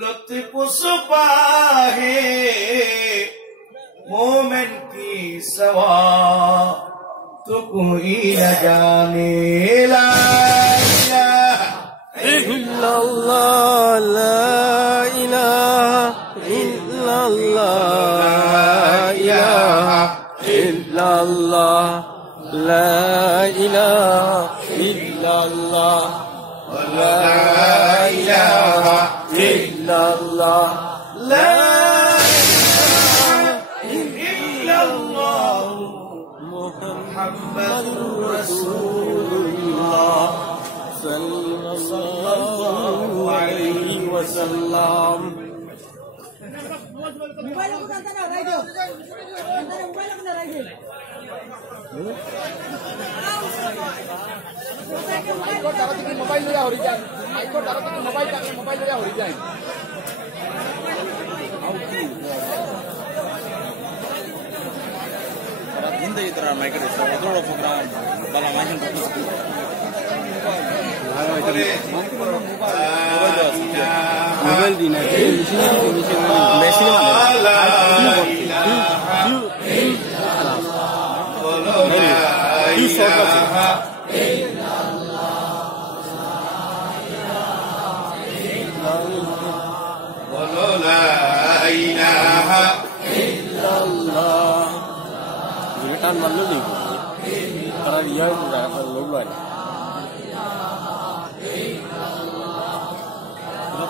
लुत्फ सुपाहे मोमिन की सवा तो कोई न जाने ला इल्लल्लाह ला इलाहा इल्लल्लाह ला इलाहा इल्लल्लाह ला इलाहा इल्लल्लाह ला मुहम्मदुर रसूलुल्लाह सल्लल्लाहु अलैहि वसल्लम मोबाइल को करता ना राइट दो मोबाइल को ना राइट मोबाइल लिया हो जाए आईको डालो तो मोबाइल लिया हो जाए ಹಿಂದೆ ಈ ತರ ಮೈಕಡೆ ಅದರೊಳ ಪ್ರೋಗ್ರಾಮ್ ಬಲ ಮಾಹಿನ್ मोबाइल दी ना मैसेज बोलो ला इलाहा इल्लल्लाह रिटर्न मान लो देखो para dia लोग वाले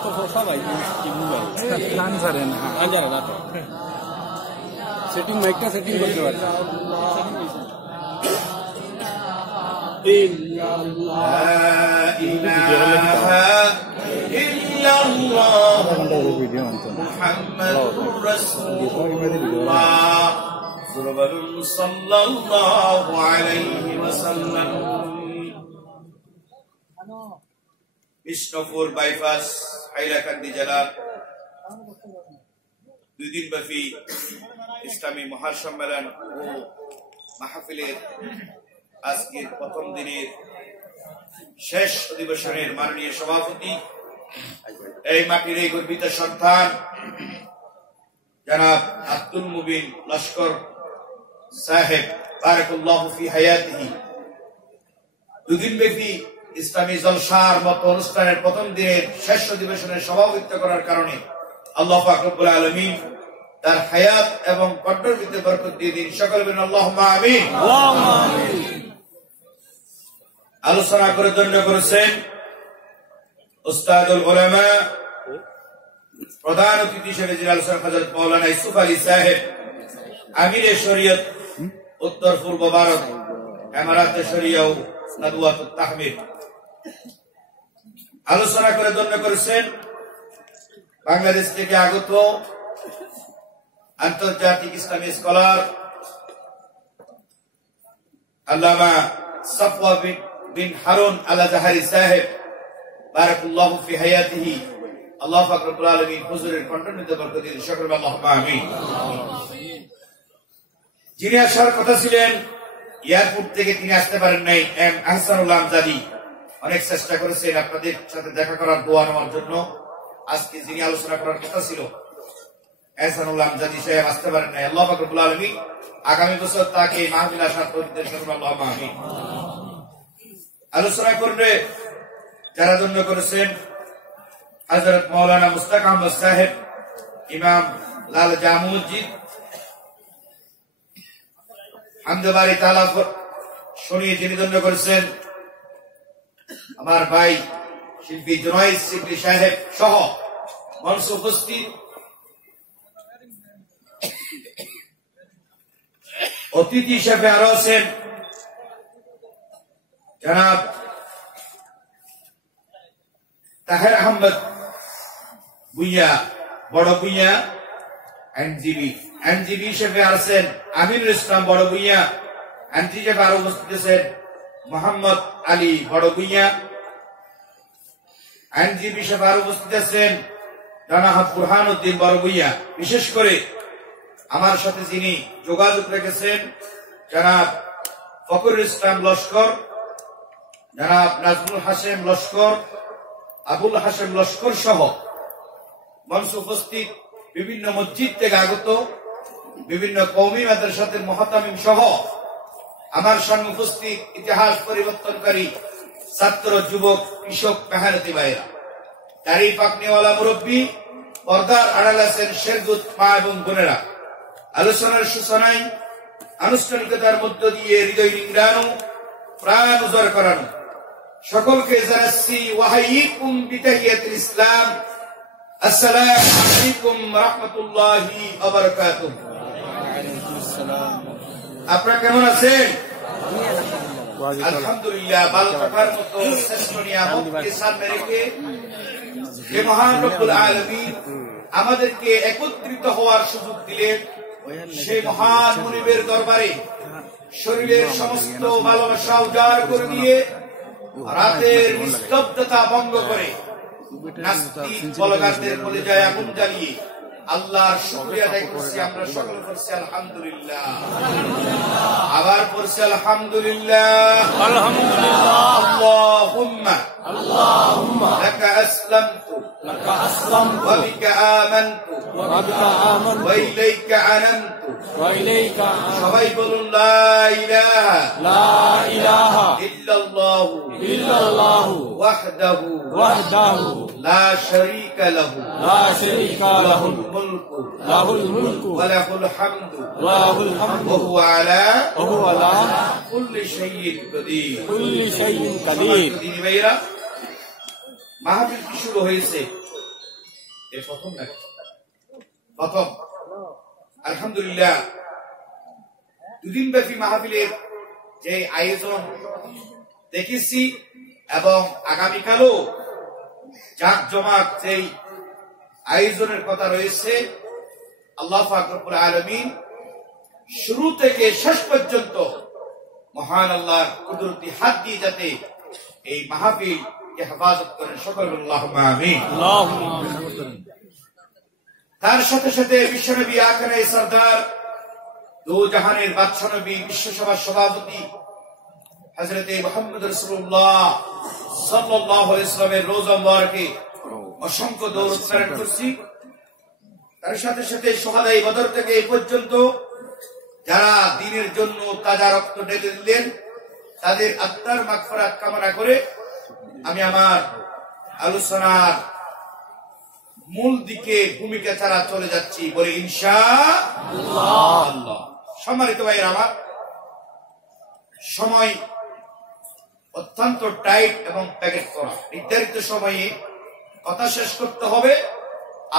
तो फोसा भाई की मोबाइल प्लान सर है ना आ जा रहा तो सेटिंग माइक का सेटिंग करते वाला इल्लल्लाह इलाहा इल्लल्लाह मुहम्मदुर रसूलुल्लाह सल्लल्लाहु अलैहि वसल्लम বিষ্ণুপুর বাইপাস হাইলাকান্দি জেলার 2 দিন ব্যাপী ইসলামী মহাসম্মেলন ও মাহফিলের আজকের প্রথম দিনের শেষ অধিবেশনের মাননীয় সভাপতি এই মাটির এই গর্বিত সন্তান জনাব আব্দুল মুবিন লস্কর সাহেব বারাকাল্লাহু ফি হায়াতিহি 2 দিন ব্যাপী ইসলামী জলসার মতো অনুষ্ঠানের প্রথম দিনের শেষ অধিবেশনের সভাপতিত্ব করার কারণে আল্লাহ পাক রব্বুল আলামিন তার হায়াত এবং কঠোর ভিতরে বরকত দিয়ে দিন। সকলে বলেন আল্লাহুম্মা আমিন। আলোচনা করে ধন্য করেছেন উস্তাদুল উলামা প্রধান অতিথি হিসেবে যিনি আলোচনা হযরত মাওলানা ইউসুফ আলী সাহেব আমিরে শরীয়ত উত্তর পূর্ব ভারত এমারাতে শরিয়া ও নাদওয়াতুত তাহমিদ আলোচনা করে ধন্য করেছেন বাংলাদেশ থেকে আগত আন্তর্জাতিক ইসলামী স্কলার আল্লামা সাফওয়া বিন হারুন আল-আজহারি সাহেব বারাকাল্লাহু ফি হায়াতিহি আল্লাহ পাক রব্বুল আলামিন হুজুরের কণ্ঠনিত বরকত দিন। সকলে আল্লাহুম্মা আমিন। যিনি আসার কথা ছিলেন এয়ারপোর্ট থেকে তিনি আসতে পারেন নাই এম আহসানুল্লাহ আমজাদি অনেক চেষ্টা করেছেন আপনাদের সাথে দেখা করার দোয়া নেওয়ার জন্য। আজকে যিনি আলোচনা করার কথা ছিল আহসানুল্লাহ আমজাদি সাহেব আসতে পারেন নাই। আল্লাহ পাক রব্বুল আলামিন আগামী বছর তাকে মাহফিল আসার তৌফিক দান করুন। আল্লাহুম্মা আমিন। আলোচনা করবে যারা জন্য করেছেন হযরত মাওলানা মুস্তাক আহমদ সাহেব ইমাম লাল জামু মসজিদ হামদবাড়ি তালা শুনিয়ে যিনি জন্য করেছেন আমার ভাই শিল্পী জুনাইদ সিদ্দিকী সাহেব সহ মঞ্চ উপস্থিত অতিথি হিসেবে আরো আছেন জনাব তাহের আহমদ ভুইয়া বড় ভুইয়া আইনজীবী হিসেবে আছেন আমিনুল ইসলাম বড় ভুইয়া আইনজীবী হিসেবে আরো উপস্থিত আছেন মোহাম্মদ আলী বড় ভুইয়া আইনজীবী হিসেবে আরো উপস্থিত আছেন জনাব বুরহান উদ্দিন বড় ভুইয়া। বিশেষ করে আমার সাথে যিনি যোগাযোগ রেখেছেন জনাব ফখরুল ইসলাম লস্কর, জনাব নাজমুল হাশেম লস্কর, আবুল হাশেম লস্কর সহ মঞ্চে উপস্থিত বিভিন্ন মসজিদ থেকে আগত বিভিন্ন কওমি মাদ্রাসাদের মুহতামিম সহ আমার সঙ্গে উপস্থিত ইতিহাস পরিবর্তনকারী ছাত্র, যুবক, কৃষক, মেহনতি ভাইরা, দাড়ি পাকনিওয়ালা মুরব্বী, পর্দার আড়াল আছেন শেরগুত মা এবং বোনেরা, আলোচনার সূচনায় আনুষ্ঠানিকতার মধ্য দিয়ে হৃদয় নিংড়ানো, প্রাণ উজাড় করানো সকলকে জানাচ্ছি ওয়াহাইকুম বিতাহিয়াতুল ইসলাম, আসসালামু আলাইকুম রাহমাতুল্লাহি ওয়া বারাকাতুহু। আপনারা কেমন আছেন? আলহামদুলিল্লাহ, ভালো থাকার মতো শ্রেষ্ঠ নিয়ামতকে সামনে রেখে যে মহান রব্বুল আলামিন আমাদেরকে একত্রিত হওয়ার সুযোগ দিলেন, সেই মহান মুনিবের দরবারে শরীরের সমস্ত ভালোবাসা উজাড় করে দিয়ে রাতের নিস্তব্ধতা ভঙ্গ করে নাস্তিক বলগারদের কলিজায় আগুন জ্বালিয়ে আল্লাহর শুকরিয়া আদায় করছি। আমরা সকলে করছি আলহামদুলিল্লাহ, আবার করছি আলহামদুলিল্লাহ, আলহামদুলিল্লাহ। আল্লাহুম্মা লাকা আসলামতু ওয়া বিকা আমানতু ওয়া ইলাইকা আনামতু। সবাই বলুন লা ইলাহা ইল্লাল্লাহু ওয়াহদাহু লা শারীকা লাহু লাহুল মুলকু ওয়া লাহুল হামদু ওয়া হুয়া আলা কুল্লি শাইইন কাদির। মাহফিল কি শুরু হয়েছে? এর প্রথম নাকি? প্রথম। আলহামদুলিল্লাহ, দুদিন ব্যাপী মাহফিলের যে আয়োজন দেখেছি এবং আগামীকালও জাঁকজমক যেই আয়োজনের কথা রয়েছে, আল্লাহ পাক রব্বুল আলামিন শুরু থেকে শেষ পর্যন্ত মহান আল্লাহর কুদরতি হাত দিয়ে যাতে এই মাহফিলকে হেফাজত করেন, সকল আল্লাহুম্মা আমিন। তার সাথে সাথে বিশ্বনবী আখেরে সরদার দু জাহানের বাদশা নবী, বিশ্বসভার সভাপতি হযরত মুহাম্মদ রাসূলুল্লাহ সাল্লাল্লাহু আলাইহি ওয়াসাল্লামের রোজা মুবারকে অসংখ্য দরুদ প্রেরণ করছি। তার সাথে সাথে শুহাদায়ে বদর থেকে এই পর্যন্ত যারা দ্বীনের জন্য তাজা রক্ত ঢেলে দিলেন, তাদের আত্মার মাগফিরাত কামনা করে আমি আমার আলোচনার মূল দিকে ভূমিকা ছাড়া চলে যাচ্ছি, বলে ইনশাআল্লাহ। সম্মানিত ভাইয়েরা আমার, সময় অত্যন্ত টাইট এবং প্যাকেট করা, নির্ধারিত সময়ে কথা শেষ করতে হবে,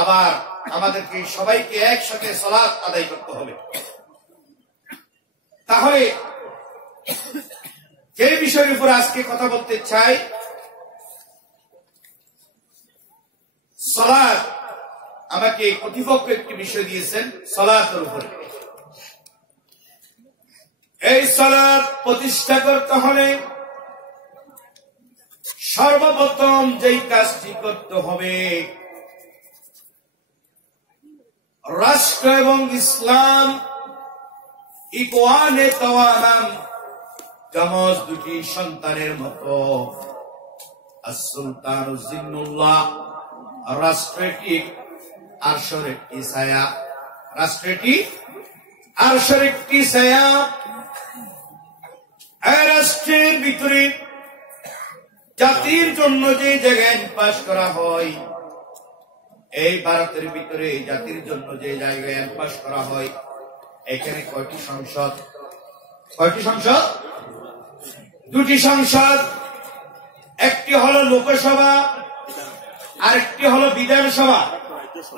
আবার আমাদেরকে সবাইকে একসাথে সালাত আদায় করতে হবে। তাহলে যে বিষয়ের উপর আজকে কথা বলতে চাই, সালাত। আমাকে কর্তৃপক্ষ একটি বিষয় দিয়েছেন সালাতের উপরে। এই সালাত প্রতিষ্ঠা করতে হলে সর্বপ্রথম যেই কাজটি করতে হবে, রাষ্ট্র এবং ইসলাম ইকওয়ানে তাওয়ানাম জামজ দুটি সন্তানের মতো, আস-সুলতানুজ জিন্নুল্লাহ, রাষ্ট্রটি আরশের একটি ছায়া, রাষ্ট্রটি আরশের একটি ছায়া। এই রাষ্ট্রের ভিতরে জাতির জন্য যে জায়গায় পাস করা হয়, এই ভারতের ভিতরে জাতির জন্য যে জায়গায় পাস করা হয়, এখানে কয়টি সংসদ? কয়টি সংসদ? দুটি সংসদ। একটি হলো লোকসভা, আরেকটি হলো বিধানসভা,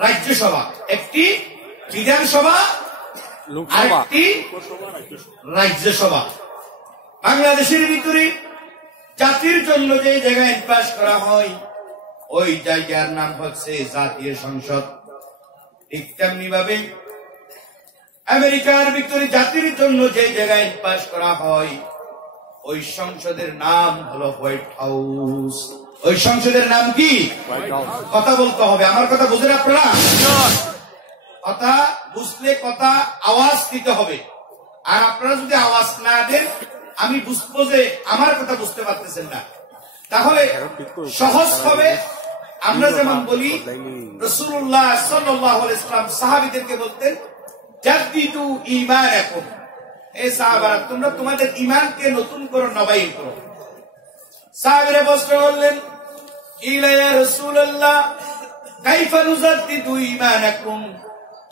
রাজ্যসভা। একটি বিধানসভা, আরেকটি রাজ্যসভা। বাংলাদেশের ভিতরে জাতির জন্য যে জায়গায় পাস করা হয়, ওই জায়গার নাম হচ্ছে জাতীয় সংসদ। ঠিক তেমনি ভাবে আমেরিকার ভিতরে জাতির জন্য যে জায়গায় পাস করা হয়, ওই সংসদের নাম হলো হোয়াইট হাউস। ওই সংসদের নাম কি? কথা বলতে হবে, আমার কথা বুঝেন আপনারা? কথা বুঝলে কথা আওয়াজ দিতে হবে, আর আপনারা যদি আওয়াজ না দেন আমি বুঝবো যে আমার কথা বুঝতে পারতেছেন না। তাহলে সহজ হবে আমরা যেমন বলি রাসূলুল্লাহ সাল্লাল্লাহু আলাইহি ওয়াসাল্লাম সাহাবীদেরকে বলতেন জাদ্দিদু ঈমানাকুম, এই সাহাবারা তোমরা তোমাদের ঈমানকে নতুন করো, নবায়ন করো। সাহাবীরা প্রশ্ন করলেন ইলা ইয়া রাসূলুল্লাহ কাইফা নুজাদ্দিদু ঈমানাকুম,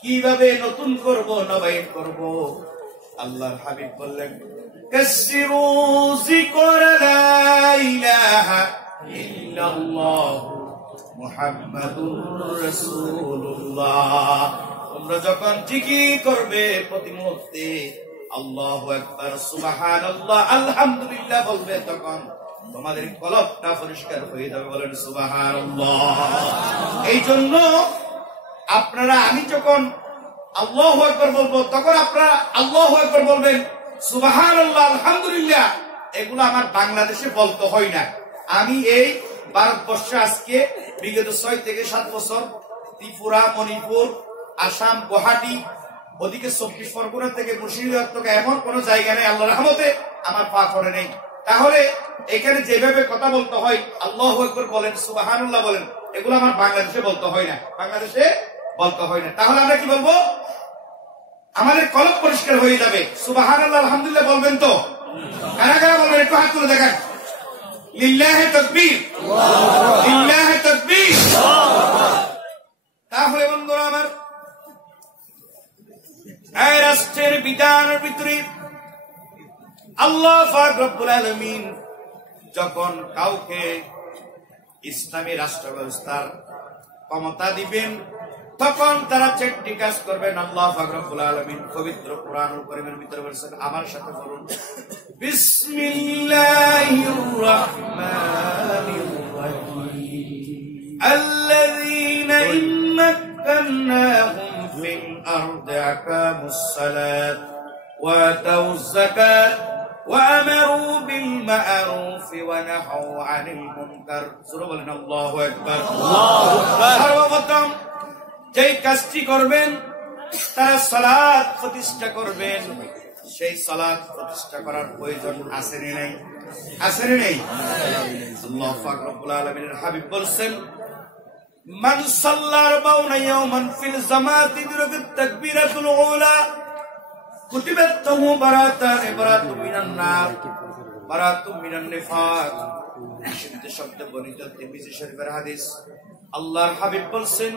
কিভাবে নতুন করব, নবায়ন করব? আল্লাহর হাবিব বললেন কাসসিরু যিকরা লা ইলাহা ইল্লাল্লাহ মুহাম্মাদুর রাসূলুল্লাহ। তোমরা যখন জিকির করবে প্রতি মুহূর্তে আল্লাহু আকবার, সুবহানাল্লাহ, আলহামদুলিল্লাহ বলবে, তখন তোমাদের কলবটা পরিষ্কার হয়ে যাবে। বলেন সুবহানাল্লাহ। এই জন্য আপনারা, আমি যখন আল্লাহু আকবার বলবো তখন আপনারা আল্লাহু আকবার বলবেন, সুবহানাল্লাহ, আলহামদুলিল্লাহ, এগুলো আমার বাংলাদেশে বলতে হয় না। আমি এই ভারতবর্ষে আজকে বিগত 6 থেকে 7 বছর ত্রিপুরা, মণিপুর, আসাম, গুয়াহাটি, ওদিকে 24 পরগনা থেকে মুর্শিদাবাদ থেকে এমন কোন জায়গা নেই আল্লাহর রহমতে আমার পা পড়ে নেই। তাহলে এখানে যেভাবে কথা বলতে হয়, আল্লাহু আকবার বলেন, সুবহানাল্লাহ বলেন, এগুলো আমার বাংলাদেশে বলতে হয় না, বাংলাদেশে বলতে হয় না। তাহলে আমরা কি বলবো? আমাদের কলব পরিষ্কার হয়ে যাবে। সুবহানাল্লাহ, আলহামদুলিল্লাহ বলবেন তো? কারা কারা বলবেন? একটু হাত তুলে দেখান। লিল্লাহি তাকবীর, লিল্লাহি তাকবীর। তাহলে বন্ধুরা আমার, এই রাষ্ট্রের বিধানের ভিতরে আল্লাহ পাক রব্বুল আলামিন যখন কাউকে ইসলামী রাষ্ট্র ব্যবস্থার ক্ষমতা দিবেন, তখন তারা 4টি কাজ করবেন। আল্লাহ পাক রব্বুল আলামিন পবিত্র কোরআনুল কারীমের ভিতরে বলেছেন, আমার সাথে বলুন, বিসমিল্লাহির রাহমানির রাহিম, আল্লাযীনা ইম্মাক্কান্নাহুম ফিল আরদি আকামুস সালাত ওয়া আতাউয যাকাত ওয়া আমারু বিল মা'রুফ ওয়া নাহাউ আনিল মুনকার। সূরা বলেন আল্লাহু আকবার, আল্লাহু আকবার। সর্বপ্রথম যেই কাজটি করবেন, তারা সালাত প্রতিষ্ঠা করবেন। সেই সালাত প্রতিষ্ঠা করার প্রয়োজন আছে না নাই? আছে না নাই? আল্লাহ পাক রব্বুল আলামিনের হাবিব বলেন, মান সাল্লার বাউনা ইয়াওমান ফিল জামাতি বিরাকাত তাকবীরাতুল উলা কুতিবাত লাহু বারাতান বারাতুম মিনান নার বারাতুম মিনান নিফাক। বিশুদ্ধ শব্দে বর্ণিত তিরমিজি শরীফের হাদিস। আল্লাহর হাবিব বলেন,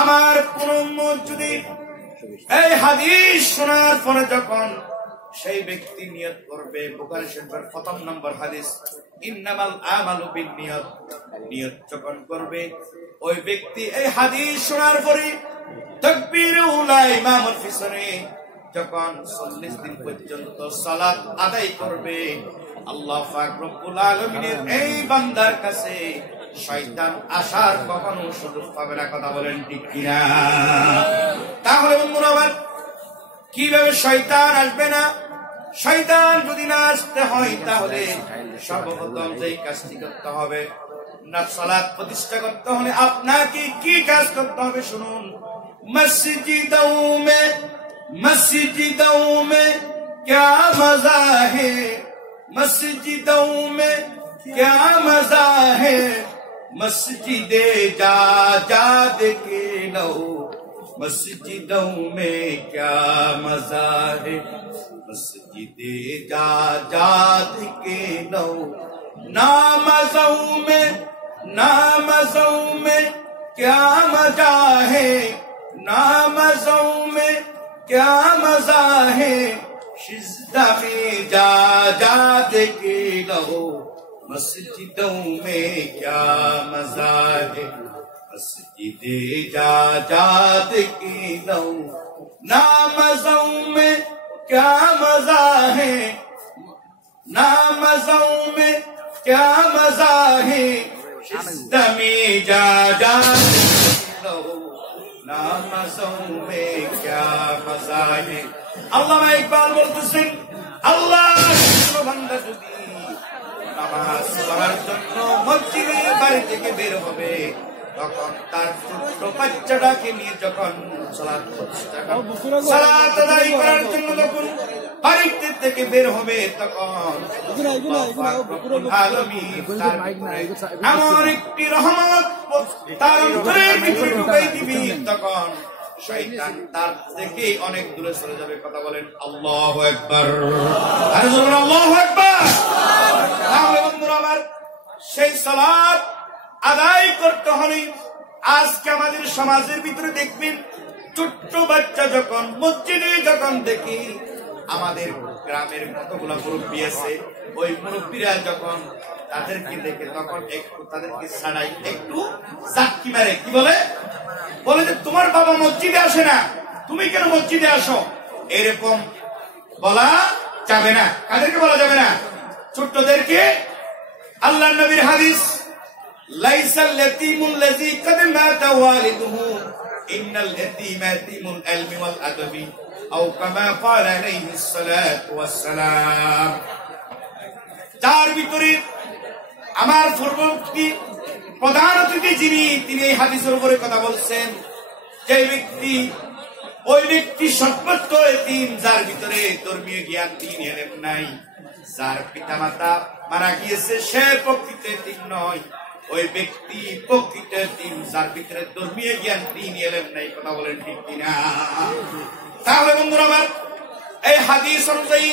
আমার কোন উম্মত যদি এই হাদিস শোনার পরে যখন সেই ব্যক্তি নিয়ত করবে, বুখারী শরীফের 1 নম্বর হাদিস, ইন্নামাল আমালু বিন্নিয়াত, নিয়ত যখন করবে ওই ব্যক্তি এই হাদিস শোনার পরে তাকবীরুল উলা ইমামের পিছনে যখন 40 দিন পর্যন্ত সালাত আদায় করবে, আল্লাহ পাক রব্বুল আলামিনের এই বান্দার কাছে শয়তান আসার কখনো সুযোগ পাবে না। কথা বলেন ঠিক কিনা? তাহলে বন্ধুরা আমার, কিভাবে শয়তান আসবে না? শয়তান যদি না আসতে হয়, তাহলে সর্বপ্রথম যেই কাজটি করতে হবে, না সালাত প্রতিষ্ঠা করতে হলে আপনাকে কি কাজ করতে হবে শুনুন। মসজিদों में क्या मजा है, मस्जिदों में क्या मजा है, मस्जिदे जा जा देखे लो, मस्जिदों में क्या मजा है, मस्जिदे जा जा देखे लो। नामज़ों में क्या मजा है, नामज़ों में क्या मजा है, शिज़्दा में जा जा देखे लो, मस्जिदों में क्या मजा है, मस्जिदे जा जा देखे लो। नामज़ों में क्या मजा है, नामज़ों में क्या मजा है, शिज़्दा में जा जा देखे लो, नामज़ों में क्या मजा है। আল্লামা ইকবাল বলতেছেন, আল্লাহ বান্দা যদি নামাজ পড়ার জন্য মসজিদের বাড়ি থেকে বের হবে, তখন তার ছোট্ট বাচ্চাটাকে নিয়ে যখন সালাত আদায় করার জন্য যখন বাড়িতে থেকে বের হবে তখন আমার একটি রহমত তার অন্তরের ভিতরে ঢুকাই দিবি, তখন শয়তান তার থেকে অনেক দূরে চলে যাবে। কথা বলেন আল্লাহু আকবার, আরে বলুন আল্লাহু আকবার। তাহলে বন্ধুরা আমার, সেই সালাত আদায় করতে হলে আজকে আমাদের সমাজের ভিতরে দেখবেন ছোট্ট বাচ্চা যখন মসজিদে যখন দেখি, আমাদের গ্রামের কতগুলো মুরব্বী আছে, ওই মুরব্বীরা যখন তাদেরকে দেখে তখন একটু তাদেরকে ছাড়াই একটু চাটকি মারে। কি বলে? বলে যে তোমার বাবা মসজিদে আসে না, তুমি কেন মসজিদে আসো? এরকম বলা যাবে না। কাদেরকে বলা যাবে না? ছোট্টদেরকে। আল্লাহর নবীর হাদিস, লাইসাল ইয়াতীমুল লাযী কাদ মাতা ওয়ালিদুহু ইন্নাল ইয়াতীমা ইয়াতীমুল ইলমি ওয়াল আদবি আও কামা ক্বালা আলাইহিস সালাতু ওয়াস সালাম। তার ভিতরে আমার পূর্ববর্তী প্রধান অতিথি যিনি, তিনি এই হাদিসের উপরে কথা বলছেন, যে ব্যক্তি, ওই ব্যক্তি সর্বোচ্চ এতিম যার ভিতরে ধর্মীয় জ্ঞান তিনি এলেন নাই, যার পিতা মাতা মারা গিয়েছে সে প্রকৃত এতিম নয়, ওই ব্যক্তি প্রকৃত এতিম যার ভিতরে ধর্মীয় জ্ঞান তিনি এলেন নাই। কথা বলেন ঠিক কিনা? তাহলে বন্ধুরা আমার, এই হাদিস অনুযায়ী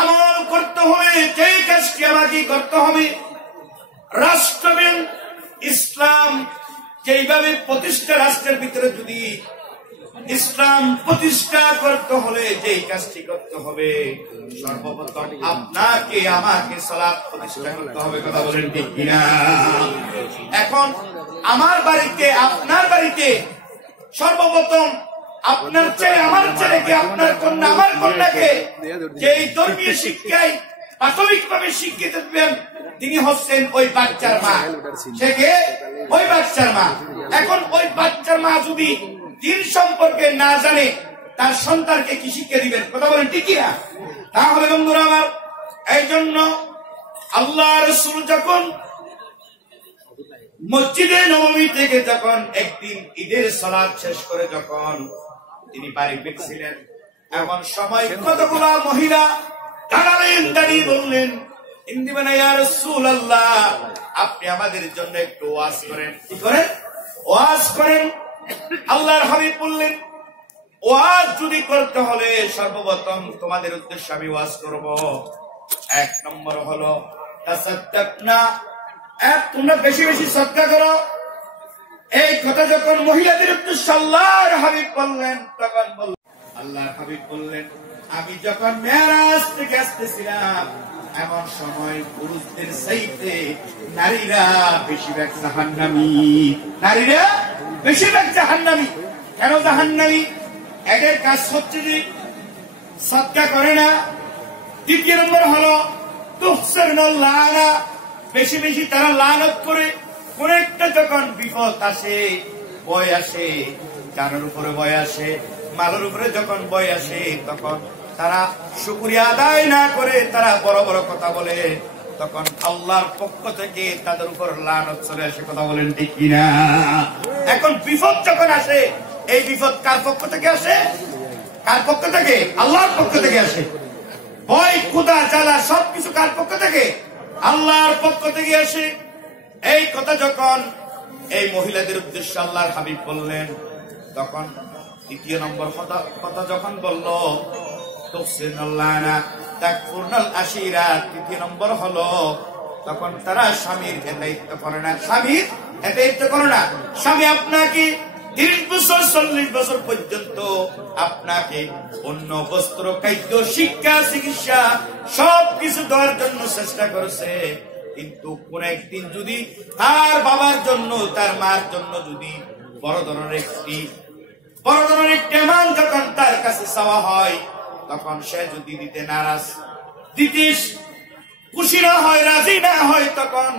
আমল করতে হবে। যে কাজটি আমাকে করতে হবে, রাষ্ট্রবিন ইসলাম যেইভাবে প্রতিষ্ঠা, রাষ্ট্রের ভিতরে যদি ইসলাম প্রতিষ্ঠা করতে হলে যেই কাজটি করতে হবে, সর্বপ্রথম আপনাকে আমাকে সালাত প্রতিষ্ঠা করতে হবে। কথা বলেন ঠিক কিনা? এখন আমার বাড়িতে, আপনার বাড়িতে সর্বপ্রথম আপনার ছেলে, আমার ছেলেকে, আপনার কন্যা, আমার কন্যাকে যেই ধর্মীয় শিক্ষায় প্রাথমিকভাবে শিক্ষিত দিবেন, তিনি হচ্ছেন ওই বাচ্চার মা। সে কে? ওই বাচ্চার মা। এখন ওই বাচ্চার মা যদি দিন সম্পর্কে না জানে, তার সন্তানকে কি শিক্ষা দিবেন? কথা বলেন ঠিক কিনা? তাহলে বন্ধুরা আমার, এই জন্য আল্লাহ রাসূল যখন মসজিদে নববী থেকে যখন একদিন ঈদের সালাত শেষ করে যখন তিনি বাড়ি ফিরছিলেন, এমন সময় কতগুলা মহিলা দাঁড়ালেন, দাঁড়িয়ে বললেন, ইয়া রাসূলুল্লাহ, আপনি আমাদের জন্য একটু ওয়াজ করেন। কি করেন? ওয়াজ করেন। আল্লাহর হাবিব বললেন, ওয়াজ যদি করতে হলে সর্বপ্রথম তোমাদের উদ্দেশ্যে আমি ওয়াজ করব। এক নম্বর হলো তাসাদ্দাকনা, তোমরা বেশি বেশি সদকা করো। এই কথা যখন মহিলাদের উদ্দেশ্যে আল্লাহর হাবিব বললেন, তখন আল্লাহর হাবিব বললেন, আমি যখন মেরাজ থেকে আসতেছিলাম, এমন সময় পুরুষদের চাইতে নারীরা বেশিরভাগ জাহান্নামী। নারীরা বেশিরভাগ জাহান্নামী। কেন জাহান্নামী? এদের কাজ হচ্ছে যে সদকা করে না। দ্বিতীয় নম্বর হলো তুহসিনুল লানা, বেশি বেশি তারা লানত করে। কোন একটা যখন বিপদ আসে, ভয় আসে, জানের উপরে ভয় আসে, মালের উপরে যখন ভয় আসে, তখন তারা শুকরিয়া আদায় না করে তারা বড় বড় কথা বলে, তখন আল্লাহর পক্ষ থেকে তাদের উপর লানত চলে আসে। কথা বলেন ঠিক কিনা? এখন বিপদ যখন আসে, এই বিপদ কার পক্ষ থেকে আসে? কার পক্ষ থেকে? আল্লাহর পক্ষ থেকে আসে। ভয়, ক্ষুধা, জ্বালা সবকিছু কার পক্ষ থেকে? আল্লাহর পক্ষ থেকে আসে। এই কথা যখন এই মহিলাদের উদ্দেশ্যে আল্লাহর হাবিব বললেন, তখন দ্বিতীয় নম্বর কথা যখন বলল তুহসিনুল লানা তাকফুরনাল আশিরা, তৃতীয় নম্বর হলো তখন তারা স্বামীর দায়িত্ব করে না। স্বামীর দায়িত্ব করে না। স্বামী আপনাকে 30 বছর 40 বছর পর্যন্ত আপনাকে অন্য বস্ত্র, খাদ্য, শিক্ষা, চিকিৎসা সবকিছু দেওয়ার জন্য চেষ্টা করেছে, কিন্তু কোন একদিন যদি তার বাবার জন্য, তার মার জন্য যদি বড় ধরনের একটি অ্যামাউন্ট যখন তার কাছে চাওয়া হয়, তখন সে যদি দিতে নারাজ, দিতে খুশি না হয়, রাজি না হয়, তখন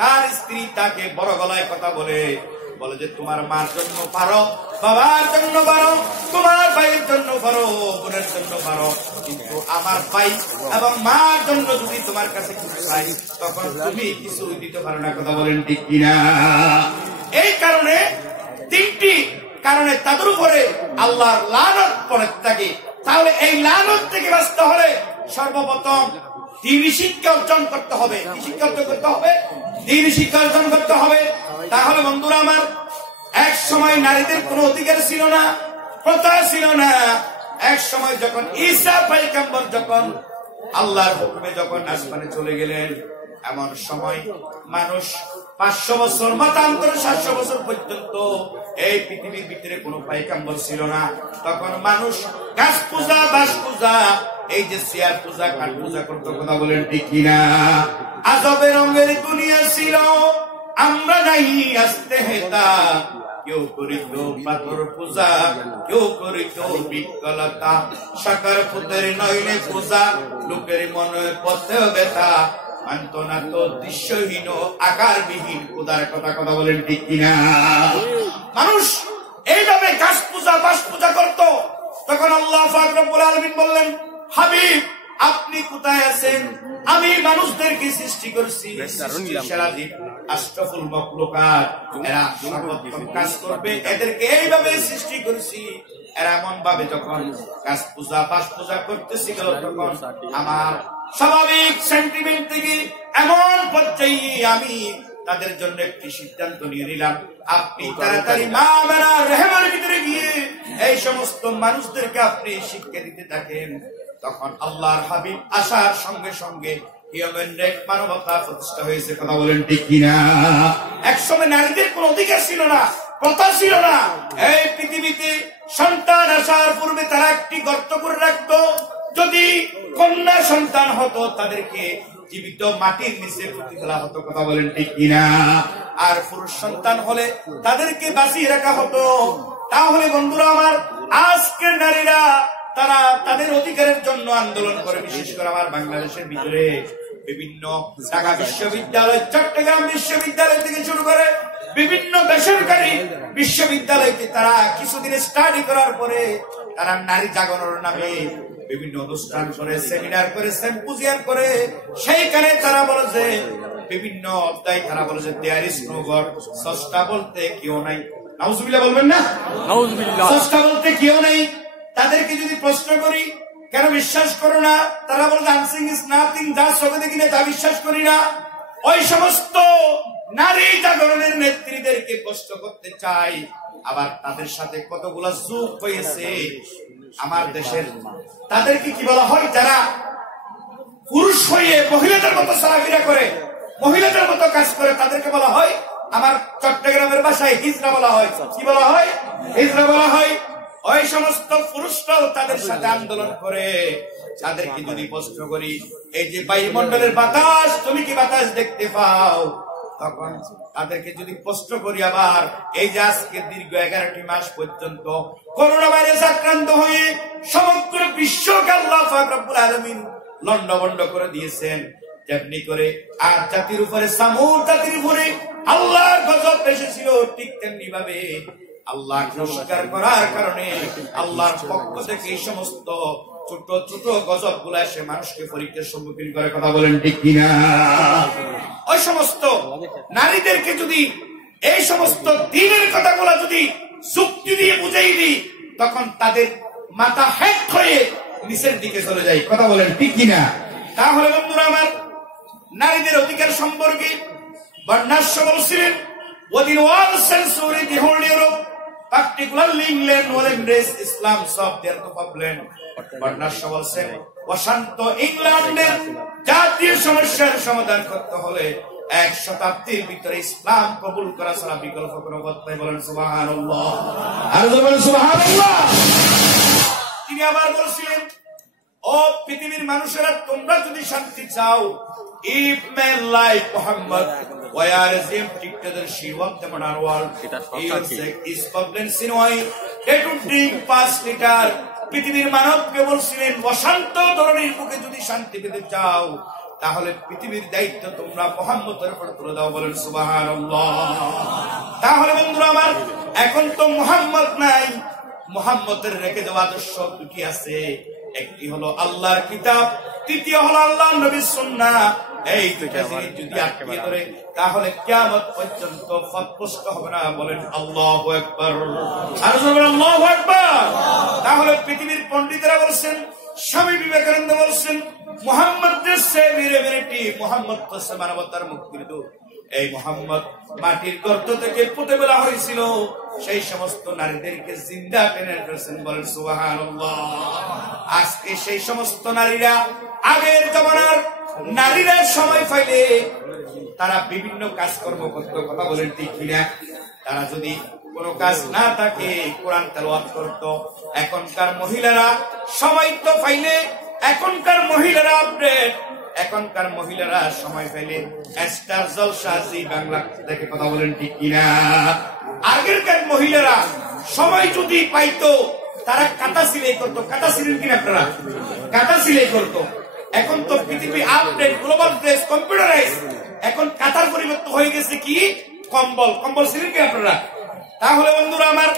তার স্ত্রী তাকে বড় গলায় কথা বলে যে তোমার মার জন্য পারো, বাবার জন্য পারো, তোমার ভাইয়ের জন্য পারো, বোনের জন্য পারো, কিন্তু আমার ভাই এবং মার জন্য যদি তোমার কাছে কিছু চাই, তখন তুমি কিছু দিতে পারো না। কথা বলেন ঠিক কিনা? এই কারণে 3টি কারণে তাদের উপরে আল্লাহর লানত পড়ে থাকে। তাহলে এই লানত থেকে বাঁচতে হলে সর্বপ্রথম দ্বীনি শিক্ষা অর্জন করতে হবে। কি শিক্ষা অর্জন করতে হবে? দ্বীনি শিক্ষা অর্জন করতে হবে। তাহলে বন্ধুরা আমার, এক সময় নারীদের কোনো অধিকার ছিল না, প্রথা ছিল না। এক সময় যখন ঈসা পয়গম্বর যখন আল্লাহর হুকুমে যখন আসমানে চলে গেলেন, এমন সময় মানুষ 500 বছর মতান্তরে 700 বছর পর্যন্ত এই পৃথিবীর ভিতরে কোনো পয়গম্বর ছিল না। তখন মানুষ গাছ পূজা, বাস পূজা, এই যে চেয়ার পূজা, কাঠ পূজা করতো। কথা বলেন ঠিক কিনা? আজবের রঙের দুনিয়া ছিল, আমরা নাই আসতে হেতা। কেউ করিত পাথর পূজা, কেউ করিত বিকলতা, সাকার পুতের নয়নে পূজা, লোকের মনে পথে ব্যথা, মানত না তো দৃশ্যহীন আকারবিহীন খোদার কথা। কথা বলেন ঠিক কিনা? মানুষ এইভাবে গাছ পূজা, বাস পূজা করত। তখন আল্লাহ পাক রব্বুল আলামিন বললেন, হাবিব আপনি কোথায় আছেন? আমি মানুষদেরকে সৃষ্টি করছি, সেরা জীব, আশরাফুল মাখলুকাত, এরা সর্বোত্তম কাজ করবে, এদেরকে এইভাবে সৃষ্টি করেছি। এরা এমন ভাবে যখন গাছ পূজা, বাস পূজা করতেছিল, তখন আমার স্বাভাবিক সেন্টিমেন্ট থেকে এমন পর্যায়ে আমি তাদের জন্য একটি সিদ্ধান্ত নিয়ে নিলাম, আপনি তাড়াতাড়ি মা মেরা রেহমার ভিতরে গিয়ে এই সমস্ত মানুষদেরকে আপনি শিক্ষা দিতে থাকেন। তখন আল্লাহর হাবিব আসার সঙ্গে সঙ্গে মানবতা প্রতিষ্ঠা হয়েছে। কথা বলেন ঠিক কিনা? একসময় নারীদের কোন অধিকার ছিল না, কথা ছিল না। এই পৃথিবীতে সন্তান আসার পূর্বে তারা একটি গর্ত করে রাখতো। যদি কন্যা সন্তান হতো, তাদেরকে জীবিত মাটির নিচে পুঁতে ফেলা হতো। কথা বলেন ঠিক কিনা? আর পুরুষ সন্তান হলে তাদেরকে বাঁচিয়ে রাখা হতো। তাহলে বন্ধুরা আমার, আজকের নারীরা তারা তাদের অধিকারের জন্য আন্দোলন করে। বিশেষ করে আমার বাংলাদেশের ভিতরে বিভিন্ন ঢাকা বিশ্ববিদ্যালয়, চট্টগ্রাম বিশ্ববিদ্যালয় থেকে শুরু করে বিভিন্ন বেসরকারি বিশ্ববিদ্যালয়কে তারা কিছুদিন স্টাডি করার পরে তারা নারী জাগরণের নামে বিভিন্ন অনুষ্ঠান করে, সেমিনার করে, সিম্পোজিয়াম করে। সেইখানে তারা বলে যে বিভিন্ন অধ্যায় তারা বলে যে দেয়ার ইজ নো গড, স্রষ্টা বলতে কেউ নাই। নাউজুবিল্লাহ বলবেন না? নাউজুবিল্লাহ। স্রষ্টা বলতে কেউ নাই। তাদেরকে যদি প্রশ্ন করি কেন বিশ্বাস করো না, তারা বলে ডান্সিং ইজ নাথিং, যা চোখে দেখি না তা বিশ্বাস করি না। ওই সমস্ত নারী জাগরণের নেত্রীদেরকে কষ্ট করতে চাই। আবার তাদের সাথে কতগুলা যুগ হয়েছে আমার দেশের। তাদেরকে কি বলা হয়? যারা পুরুষ হয়ে মহিলাদের মতো চলাফেরা করে, মহিলাদের মতো কাজ করে, তাদেরকে বলা হয়, আমার চট্টগ্রামের ভাষায় হিজড়া বলা হয়। কি বলা হয়? হিজড়া বলা হয়। ওই সমস্ত পুরুষরাও তাদের সাথে আন্দোলন করে। তাদেরকে যদি প্রশ্ন করি, এই যে বায়ুমণ্ডলের বাতাস, তুমি কি বাতাস দেখতে পাও? তখন তাদেরকে যদি প্রশ্ন করি, আবার এই যে আজকে দীর্ঘ 11টি মাস পর্যন্ত করোনা ভাইরাস আক্রান্ত হয়ে সমগ্র বিশ্বকে আল্লাহ পাক রব্বুল আলামিন লন্ডভন্ড করে দিয়েছেন, তেমনি করে আর জাতির উপরে, সামুদ জাতির উপরে আল্লাহর গজব এসেছিল, ঠিক তেমনি ভাবে আল্লাহ নমস্কার করার কারণে আল্লাহর পক্ষ থেকে এই সমস্ত ছোট ছোট গজব গুলা এসে মানুষকে পরীক্ষার সম্মুখীন করে। কথা বলেন ঠিক কিনা? ওই সমস্ত নারীদেরকে যদি এই সমস্ত দিনের কথাগুলা যদি যুক্তি দিয়ে বুঝাই দিই, তখন তাদের মাথা হ্যাক হয়ে নিচের দিকে চলে যায়। কথা বলেন ঠিক কিনা? তাহলে বন্ধুরা আমার, নারীদের অধিকার সম্পর্কে বর্ণাশ্য বলছিলেন, within one century the whole Europe, particularly England, will embrace Islam, solve their problem. বর্ণাশ্য বলছেন, অশান্ত ইংল্যান্ডের জাতীয় সমস্যার সমাধান করতে হলে 1 শতাব্দীর ভিতরে ইসলাম কবুল করা ছাড়া বিকল্প কোনো পথ নাই। বলেন সুবহানাল্লাহ। আর বলেন সুবহানাল্লাহ। তিনি আবার বলছিলেন, ও পৃথিবীর মানুষেরা, তোমরা যদি শান্তি চাও, if men like Muhammad were assumed dictatorship of the modern world, he would say his problems in why they would drink 5 liter. পৃথিবীর মানবকে বলছিলেন, অশান্ত ধরনের বুকে যদি শান্তি পেতে চাও, তাহলে পৃথিবীর দায়িত্ব তোমরা মুহাম্মদের উপর তুলে দাও। বলেন সুবহানাল্লাহ। তাহলে বন্ধুরা আমার, এখন তো মুহাম্মদ নাই, মুহাম্মদের রেখে দেওয়া আদর্শ দুটি আছে। একটি হলো আল্লাহর কিতাব, তৃতীয় হলো আল্লাহর নবীর সুন্নাহ। এই দুইটা জিনিস যদি আটকে ধরে তাহলে কিয়ামত পর্যন্ত ফতপস্ত হবে না। বলেন আল্লাহু আকবার, আর বলেন আল্লাহু আকবার। তাহলে পৃথিবীর পণ্ডিতরা বলছেন, স্বামী বিবেকানন্দ বলছেন, মুহাম্মদ সেলিব্রিটি, মুহাম্মদ তো মানবতার মুক্তির দূত। এই মুহাম্মদ মাটির গর্ত থেকে পুঁতে ফেলা হয়েছিল, সেই সমস্ত নারীদেরকে জিন্দা টেনে ফেলেছেন। বলেন সুবহানাল্লাহ। আজকে সেই সমস্ত নারীরা, আগের জমানার নারীরা সময় পাইলে তারা বিভিন্ন কাজকর্ম করত। কথা বলেন ঠিক কিনা? তারা যদি কোনো কাজ না থাকে কোরআন তেলাওয়াত করত। এখনকার মহিলারা সময় তো পাইলে, এখনকার মহিলারা আপডেট, এখনকার মহিলারা সময় পাইলে স্টার জলসা জি বাংলা দেখে। কথা বলেন ঠিক কিনা? আগেরকার মহিলারা সময় যদি পাইতো তারা কাঁথা সিলাই করতো। কাঁথা সিলেন কিনা আপনারা? কাঁথা সিলাই করতো। এখন তো পৃথিবী আপডেট, গ্লোবাল ড্রেস, কম্পিউটারাইজ। এখন কাঁথার পরিবর্তন হয়ে গেছে কি কম্বল। কম্বল সিলেন কি আপনারা? তাহলে বন্ধুরা আমার,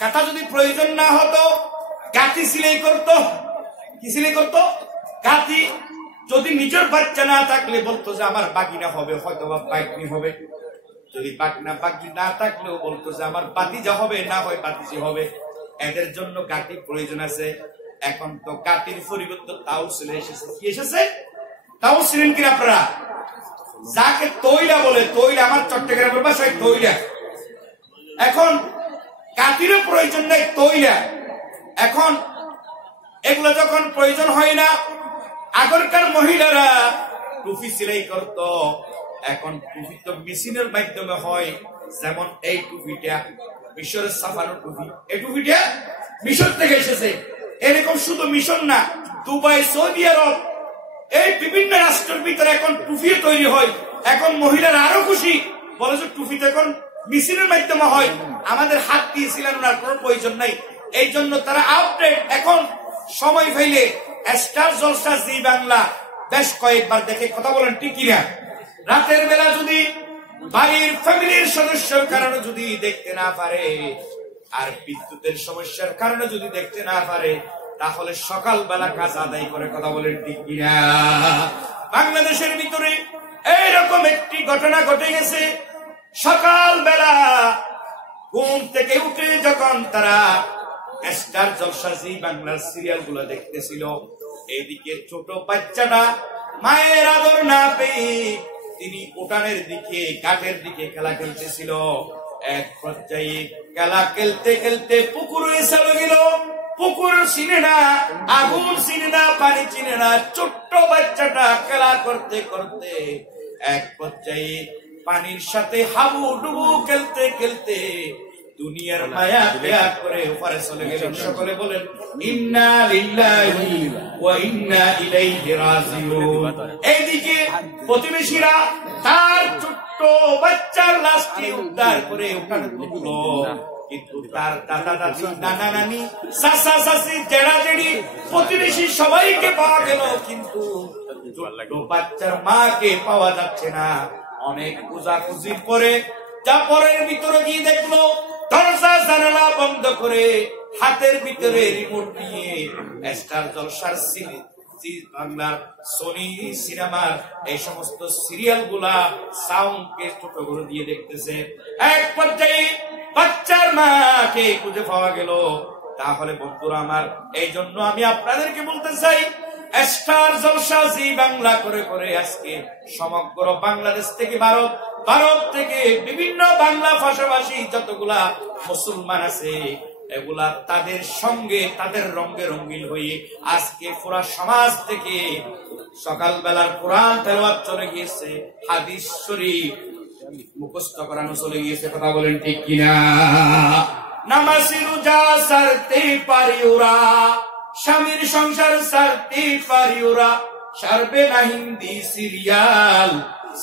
কাঁথা যদি প্রয়োজন না হতো গাঁথি সিলাই করতো। কি সিলাই করতো? গাঁথি। যদি নিজের বাচ্চা না থাকলে বলতো যে আমার বাগিনা হবে, হয়তো বা বাইকনি হবে। যদি বাগনা বাগনি না থাকলেও বলতো যে আমার বাতিজা হবে, না হয় বাতিজি হবে। এদের জন্য গাঁথি প্রয়োজন আছে। এখন তো গাঁথির পরিবর্তে তাও ছিলে এসেছে। কি এসেছে? তাও ছিলেন কিনা আপনারা? যাকে তৈলা বলে, তৈলা আমার চট্টগ্রামের ভাষায় তৈলা। এখন গাঁথিরও প্রয়োজন নেই, তৈলা। এখন এগুলো যখন প্রয়োজন হয় না, আগরকার মহিলারা টুপি সিলাই করত। এখন টুপি তো মেশিনের মাধ্যমে হয়। যেমন এই টুপিটা মিশরের সাফানো টুপি, এই টুপিটা মিশর থেকে এসেছে। এরকম শুধু মিশর না, দুবাই, সৌদি আরব, এই বিভিন্ন রাষ্ট্রের ভিতরে এখন টুপি তৈরি হয়। এখন মহিলারা আরো খুশি, বলে যে টুপি তো এখন মেশিনের মাধ্যমে হয়, আমাদের হাত দিয়ে সিলানোর কোনো প্রয়োজন নাই। এই জন্য তারা আপডেট। এখন সময় পাইলে স্টার জলসা জি বাংলা বেশ কয়েকবার দেখে। কথা বলেন ঠিক কিনা? রাতের বেলা যদি বাড়ির ফ্যামিলির সদস্যের কারণে যদি দেখতে না পারে, আর বিদ্যুতের সমস্যার কারণে যদি দেখতে না পারে, তাহলে সকালবেলা কাজ আদায় করে। কথা বলেন ঠিক কিনা? বাংলাদেশের ভিতরে এইরকম একটি ঘটনা ঘটে গেছে। সকালবেলা ঘুম থেকে উঠে যখন তারা স্টার জলসা জি বাংলার সিরিয়াল গুলো দেখতেছিল, এইদিকে ছোট বাচ্চাটা মায়ের আদর না পেয়ে তিনি উঠানের দিকে, কাঠের দিকে খেলা খেলতেছিল। এক পর্যায়ে খেলা খেলতে খেলতে পুকুরে চলে গেল। পুকুর চিনে না, আগুন চিনে না, পানি চিনে না। ছোট্ট বাচ্চাটা খেলা করতে করতে এক পর্যায়ে পানির সাথে হাবু ডুবু খেলতে খেলতে দুনিয়ার মায়া ত্যাগ করে উপরে চলে গেলেন। সকলে বলেন ইন্না লিল্লাহি ওয়া ইন্না ইলাইহি রাজিউন। এইদিকে প্রতিবেশীরা তার ছোট্ট বাচ্চার লাশটি উদ্ধার করে উঠানে তুললো, কিন্তু তার দাদা দাদি, নানা নানি, চাচা চাচি, জেঠা জেঠি, প্রতিবেশী সবাইকে পাওয়া গেল, কিন্তু বাচ্চার মাকে পাওয়া যাচ্ছে না। অনেক খোঁজাখুঁজির পরে যা পরের ভিতরে গিয়ে দেখলো দরজা জানালা বন্ধ করে হাতের ভিতরে রিমোট নিয়ে স্টার জলসার বাংলার সোনি সিনেমার এই সমস্ত সিরিয়াল গুলা সাউন্ডকে ছোট করে দিয়ে দেখতেছে। এক পর্যায়ে বাচ্চার মাকে খুঁজে পাওয়া গেল। তাহলে বন্ধুরা আমার, এই জন্য আমি আপনাদেরকে বলতে চাই, স্টার জলসা জি বাংলা করে করে আজকে সমগ্র বাংলাদেশ থেকে ভারত, ভারত থেকে বিভিন্ন বাংলা ভাষাভাষী যতগুলা মুসলমান আছে, এগুলা তাদের সঙ্গে তাদের রঙে রঙিন হয়ে আজকে পুরা সমাজ থেকে সকালবেলার কোরআন তেলাওয়াত চলে গিয়েছে, হাদিস শরীফ মুখস্থ করানো চলে গিয়েছে। কথা বলেন ঠিক কিনা? নামাজি রোজা সারতে পারি ওরা, স্বামীর সংসার সারতে পারি ওরা, সারবে না হিন্দি সিরিয়াল,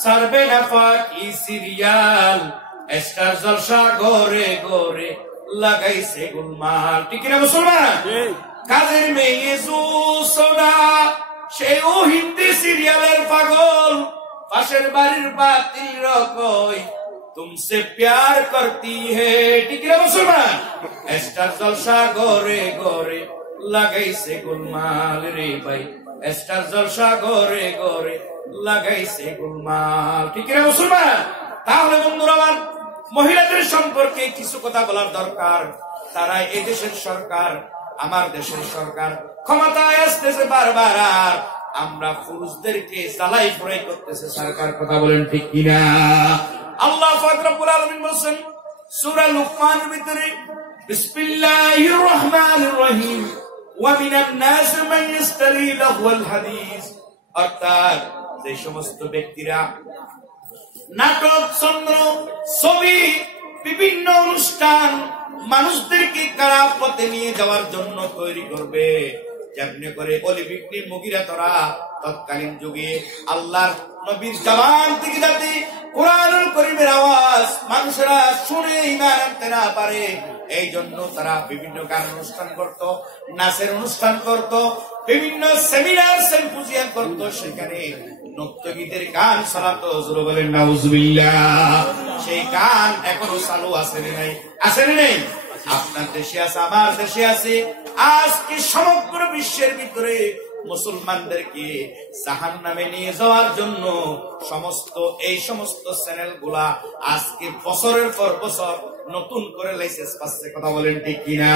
সারবে না ফাকি সিরিয়াল, স্টার জলসা ঘরে ঘরে লাগাইছে গোলমাল। ঠিক কিনা মুসলমান? কাজের মেয়ে সোনা, সেও হিন্দি সিরিয়ালের পাগল, পাশের বাড়ির বাতিল রকই তুমসে প্যার করতি হে। ঠিক কিনা মুসলমান? স্টার জলসা ঘরে ঘরে লাগাইছে গোলমাল রে ভাই, স্টার জলসা ঘরে ঘরে লাগাইছে গোলমাল। ঠিক না মুসলমান? তাহলে বন্ধুরা আমার, মহিলাদের সম্পর্কে কিছু কথা বলার দরকার। তারা এই দেশের সরকার, আমার দেশের সরকার ক্ষমতায় আসতেছে বারবার, আর আমরা পুরুষদেরকে জ্বালাই পোড়াই করতেছে সরকার। কথা বলেন ঠিক কিনা? আল্লাহ পাক রব্বুল আলামিন বলেন সূরা লুকমানের ভিতরে, বিসমিল্লাহির রহমানির রহিম, ওয়া মিনান নাস মান ইশতারি লাহওয়াল হাদিস, অর্থাৎ যে সমস্ত ব্যক্তিরা নাটক, চন্দ্র, ছবি, বিভিন্ন অনুষ্ঠান মানুষদেরকে খারাপ পথে নিয়ে যাওয়ার জন্য তৈরি করবে, যেমনি করে অলিভিকনি মুগিরা তোরা তৎকালীন যুগে আল্লাহর নবীর জবান থেকে যাতে কোরআনুল কারীমের আওয়াজ মানুষেরা শুনে ঈমান আনতে না পারে, এই জন্য তারা বিভিন্ন গান অনুষ্ঠান করত, নাচের অনুষ্ঠান করত, বিভিন্ন সেমিনার সিম্পোজিয়াম করত, সেখানে নর্তকীদের গান চালাতো। জোরে বলেন নাউজুবিল্লাহ। সেই গান এখনো চালু আছে না নাই? আছে না নেই? আপনার দেশে আছে, আমার দেশে আছে। আজকে সমগ্র বিশ্বের ভিতরে মুসলমানদেরকে জাহান্নামে নিয়ে যাওয়ার জন্য এই সমস্ত চ্যানেল গুলা আজকে বছরের পর বছর নতুন করে লাইসেন্স পাচ্ছে। কথা বলেন ঠিক কিনা?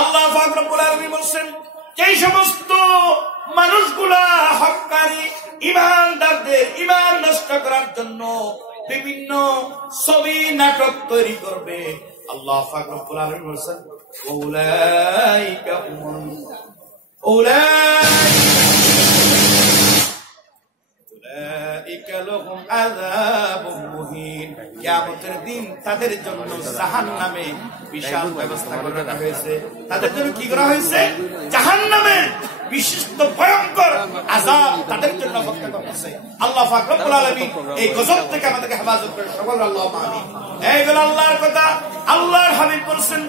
আল্লাহ পাক রব্বুল আলামিন বলেন, যেই সমস্ত মানুষগুলা হক্কানি ঈমানদারদের ঈমান নষ্ট করার জন্য বিভিন্ন ছবি নাটক তৈরি করবে, আল্লাহ পাক রব্বুল আলামিন বলেন, উলাইকা লাহুম আযাবুম মুহিন, কিয়ামতের দিন তাদের জন্য জাহান্নামে বিশাল ব্যবস্থা করে রাখা হয়েছে। তাদের জন্য কি করা হয়েছে? জাহান্নামের বিশিষ্ট ভয়ঙ্কর আযাব তাদের জন্য অপেক্ষা করতেছে। আল্লাহ পাক রব্বুল আলামিন এই গজব থেকে আমাদেরকে হেফাজত করে। সকল আল্লাহুম্মা আমিন। এইগুলো আল্লাহর কথা। আল্লাহর হাবিব বলেন,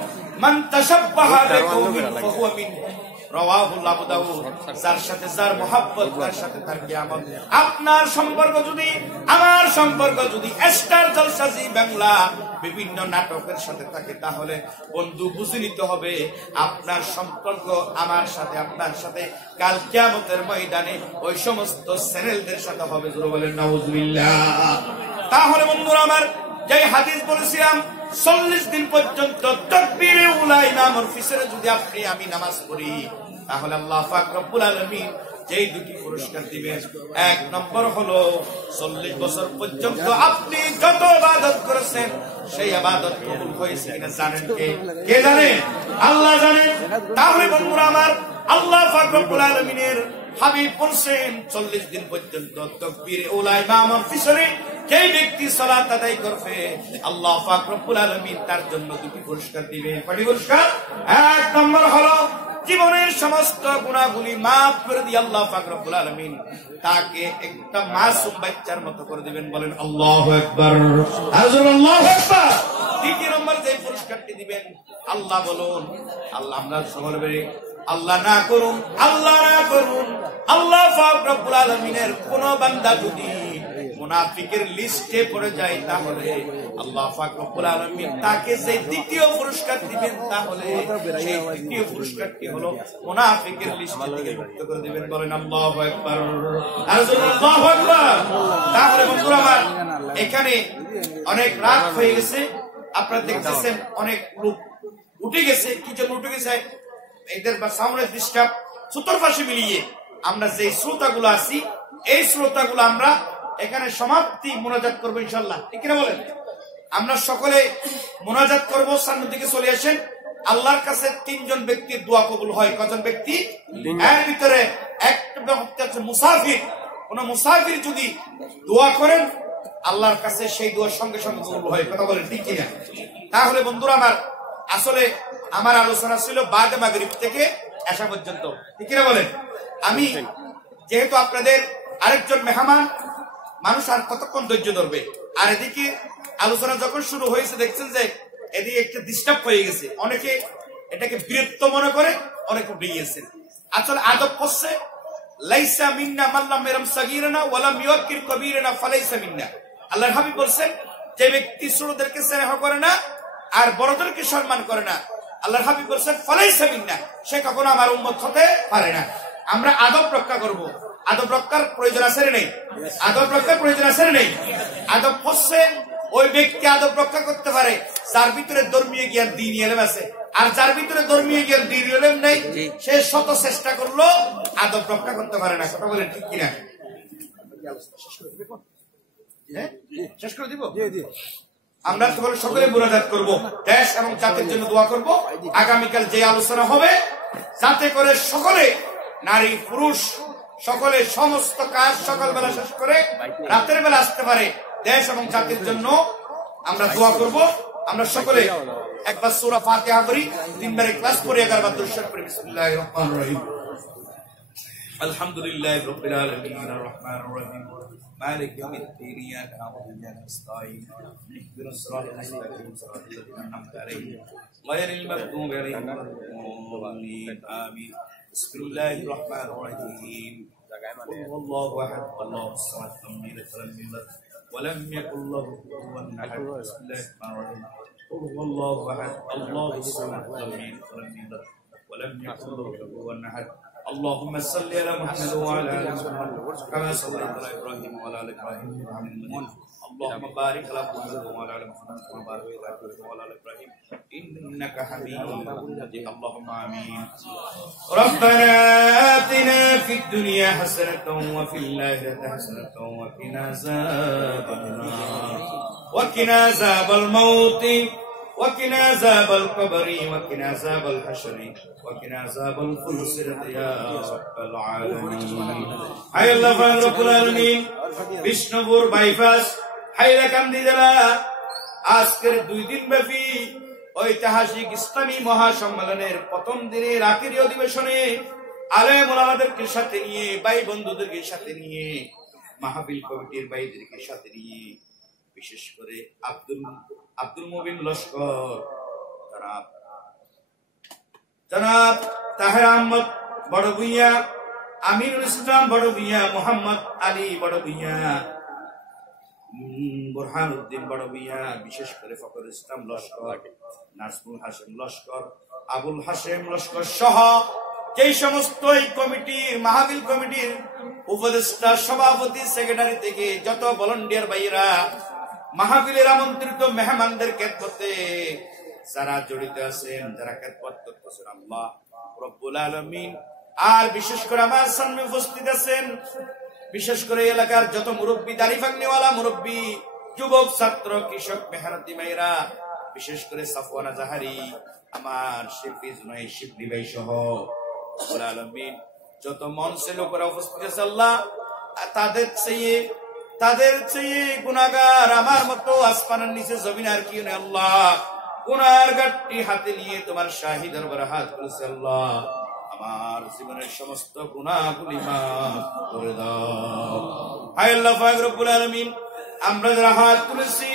মান তাশাব্বাহা বিকওমিন ফাহুয়া মিনহুম, রাওয়াহুল আবু দাউদ। যার সাথে যার মহব্বত, তার সাথে তার কিয়ামত। আপনার সম্পর্ক যদি, আমার সম্পর্ক যদি স্টার জলসাজি বাংলা বিভিন্ন নাটকের সাথে থাকে, তাহলে বন্ধু বুঝে নিতে হবে আপনার সম্পর্ক আমার সাথে, আপনার সাথে কাল কিয়ামতের ময়দানে ওই সমস্ত চ্যানেলদের সাথে হবে। জোরে বলেন নাউজুবিল্লাহ। তাহলে বন্ধুরা আমার, যে হাদিস বলেছিলাম 40 দিন পর্যন্ত তাকবীরে উলা ইমামের পিছনে যদি আপনি আমি নামাজ পড়ি, তাহলে আল্লাহ পাক রব্বুল আলামিন যেই দুটি পুরস্কার দিবেন, এক নম্বর হলো 40 বছর পর্যন্ত আপনি যত ইবাদত করেছেন সেই ইবাদত কবুল হয়েছে কিনা জানেন কে? কে জানে? আল্লাহ জানেন। তাহলে বন্ধুরা আমার, আল্লাহ পাক রব্বুল আলামিনের হাবিব বলেন 40 দিন পর্যন্ত তাকবীরে উলা ইমামের পিছনে যেই ব্যক্তি সালাত আদায় করবে, আল্লাহ পাক রব্বুল আলামিন তার জন্য দুটি পুরস্কার দিবেন। কয়টি পুরস্কার? এক নম্বর হলো জীবনের সমস্ত গুনাহগুলি মাফ করে দিয়ে আল্লাহ পাক রব্বুল আলামিন তাকে একটা মাসুম বাচ্চার মতো করে দিবেন। বলেন আল্লাহু আকবার। আল্লাহু আকবার। দ্বিতীয় নম্বর যে পুরস্কারটি দিবেন, আল্লাহ বলুন, আল্লাহ আমরা সকলে বলি আল্লাহ না করুন, আল্লাহ না করুন, আল্লাহ পাক রব্বুল আলামিনের কোন বান্দা যদি মুনাফিকের লিস্টে পড়ে যায়, তাহলে আল্লাহ পাক রব্বুল আলামিন তাকে যে দ্বিতীয় পুরস্কার দিবেন, তাহলে সেই দ্বিতীয় পুরস্কারটি হলো মুনাফিকের লিস্ট থেকে মুক্ত করে দিবেন। বলেন আল্লাহু আকবার। আল্লাহু আকবার। তাহলে বন্ধুরা আমার, এখানে অনেক রাত হয়ে গেছে, আপনারা দেখতেছেন অনেক লোক উঠে গেছে। কি জন্য উঠে গেছে? এদের বা সাউন্ডের ডিস্টার্ব চতুর্পাশে মিলিয়ে আমরা যে শ্রোতাগুলো আছি, এই শ্রোতাগুলো আমরা এখানে সমাপ্তি মোনাজাত করবো ইনশাল্লাহ। ঠিক কিনা বলেন? আমরা সকলে মোনাজাত করবো। সামনের দিকে চলে আসেন। আল্লাহর কাছে 3 জন ব্যক্তির দোয়া কবুল হয়। কজন ব্যক্তি? এর ভিতরে একটা হচ্ছে মুসাফির। কোন মুসাফির যদি দোয়া করেন, আল্লাহর কাছে সেই দোয়ার সঙ্গে সঙ্গে কবুল হয়। কথা বলেন ঠিক কিনা? তাহলে বন্ধুরা আমার, আসলে আমার আলোচনা ছিল বাদে মাগরিব থেকে এশা পর্যন্ত। ঠিক কিনা বলেন? আমি যেহেতু আপনাদের আরেকজন মেহমান মানুষ, আর কতক্ষণ ধৈর্য ধরবে? আর এদিকে আলোচনা যখন শুরু হয়েছে, দেখছেন যে এদিকে একটা ডিস্টার্ব হয়ে গেছে। অনেকে এটাকে বিরক্ত মনে করে, অনেকে উঠে গেছে। আসলে আদব করছে লাইসা মিন্না মাল্লাম মেরাম সাগীরানা ওয়ালাম ইউকির কবীরানা ফালাইসা মিন্না। আল্লাহর হাবিব বলেন, যে ব্যক্তি ছোটদেরকে স্নেহ করে না আর বড়দেরকে সম্মান করে না, আল্লাহর হাবিব বলেন ফালাইসা মিন্না, সে কখনো আমার উম্মত হতে পারে না। আমরা আদব রক্ষা করব। আদব রক্ষার প্রয়োজন আছে না নেই? আদব রক্ষার প্রয়োজন আছে না নেই? আদব হচ্ছে ওই ব্যক্তি আদব রক্ষা করতে পারে যার ভিতরে ধর্মীয় জ্ঞান দ্বীনি ইলম আছে, আর যার ভিতরে ধর্মীয় জ্ঞান দ্বীনি ইলম নাই সে শত চেষ্টা করলো আদব রক্ষা করতে পারে না। কথা বলেন ঠিক কিনা? শেষ করে দিব। আমরা সকলে মুনাজাত করব, দেশ এবং জাতির জন্য দোয়া করব। আগামীকাল যে আলোচনা হবে যাতে করে সকলে নারী পুরুষ সকলে সমস্ত কাজ সকালবেলা শেষ করে রাতের বেলা আসতে পারে, দেশ এবং জাতির জন্য আমরা দোয়া করব। আমরা সকলে একবার সূরা ফাতিহা করি, তিনবারে ক্লাস করি, 11 বার দুরূদ শরীফ পড়ি। বিসমিল্লাহির রহমানির রহিম। আলহামদুলিল্লাহি রাব্বিল আলামিন আর রহমানির রহিম মালিক ইয়াউমিদ্দিন ইyyaka না'বুদু ওয়া ইyyaka নাস্তাঈন ইহদিনাস সিরাতাল মুস্তাকিম সিরাতাল লাযীনা আন'আমতা আলাইহিম গায়রিল মাগদূবি আলাইহিম ওয়ালাদ-দাল্লিন আমিন। বিসমিল্লাহির রহমানির রহিম। আল্লাহু আহাদ আল্লাহুস সামাদ লাম ইয়ালিদ ওয়া লাম ইউলাদ ওয়া লাম ইয়াকুল লাহু কুফুওয়ান আহাদ। বিসমিল্লাহির রহমানির রহিম। আল্লাহু আহাদ আল্লাহুস সামাদ লাম ইয়ালিদ ওয়া লাম ইউলাদ ওয়া লাম ইয়াকুল লাহু কুফুওয়ান আহাদ। اللهم صل على محمد وعلى ال محمد كما صليت على ابراهيم وعلى ال ابراهيم انك حميد مجيد. اللهم بارك على محمد وعلى ال محمد كما باركت على ابراهيم وعلى ال ابراهيم انك حميد مجيد. اللهم امين. ربنا آتنا في الدنيا حسنة وفي الآخرة حسنة وقنا عذاب النار وقنا عذاب الموت وقنا عذاب القبر وقنا عذاب الحشر وقنا عذاب الفلسرة يا رب العالمين. হায় আল্লাহ পাক রব্বুল আলামিন, বিষ্ণুপুর বাইপাস হাইলাকান্দি জেলা আজকের 2 দিন ব্যাপী ঐতিহাসিক ইসলামী মহাসম্মেলনের প্রথম দিনের আখেরি অধিবেশনে আলেম ওলামাদেরকে সাথে নিয়ে, ভাই বন্ধুদেরকে সাথে নিয়ে, মাহফিল কমিটির ভাইদেরকে সাথে নিয়ে, বিশেষ করে আব্দুল মুবিন লস্কর, জনাব তাহের আহমদ বড় ভূঁইয়া, আমিনুল ইসলাম বড় ভূঁইয়া, মোহাম্মদ আলী বড় ভূঁইয়া, বুরহানুদ্দিন বড় ভূঁইয়া, বিশেষ করে ফখরুল ইসলাম লস্কর, নাজমুল হাশেম লস্কর, আবুল হাশেম লস্কর সহ যেই সমস্ত এই কমিটির মাহফিল কমিটির উপদেষ্টা, সভাপতি, সেক্রেটারি থেকে যত ভলান্টিয়ার ভাইয়েরা মাহফিলের আমন্ত্রিত মেহমানদের খেদমতে যারা জড়িত আছেন, যারা খেদমত করতেছেন, আল্লাহ রব্বুল আলামিন, আর বিশেষ করে আমার সামনে উপস্থিত আছেন বিশেষ করে এলাকার যত মুরব্বী, দাড়ি ফাগনিওয়ালা মুরব্বী, যুবক, ছাত্র, কৃষক, মেহনতি ভাইরা, বিশেষ করে সাফওয়ানা জাহারি, আমার শিল্পী জুনাই শিবলি ভাই সহ রব্বুল আলামিন যত মঞ্চে লোকেরা উপস্থিত আছে, আল্লাহ তাদের চেয়ে গুনাহগার আমার মতো আসমানের নিচে জমিন আর কি নেই। আল্লাহ গুনার গাঁটটি হাতে নিয়ে তোমার শাহী দরবারে হাত করেছে, আল্লাহ আমার জীবনের সমস্ত গুনাহগুলি মাফ করে দাও। হায় আল্লাহ পাক রব্বুল আলামিন, আমরা যারা হাত তুলেছি,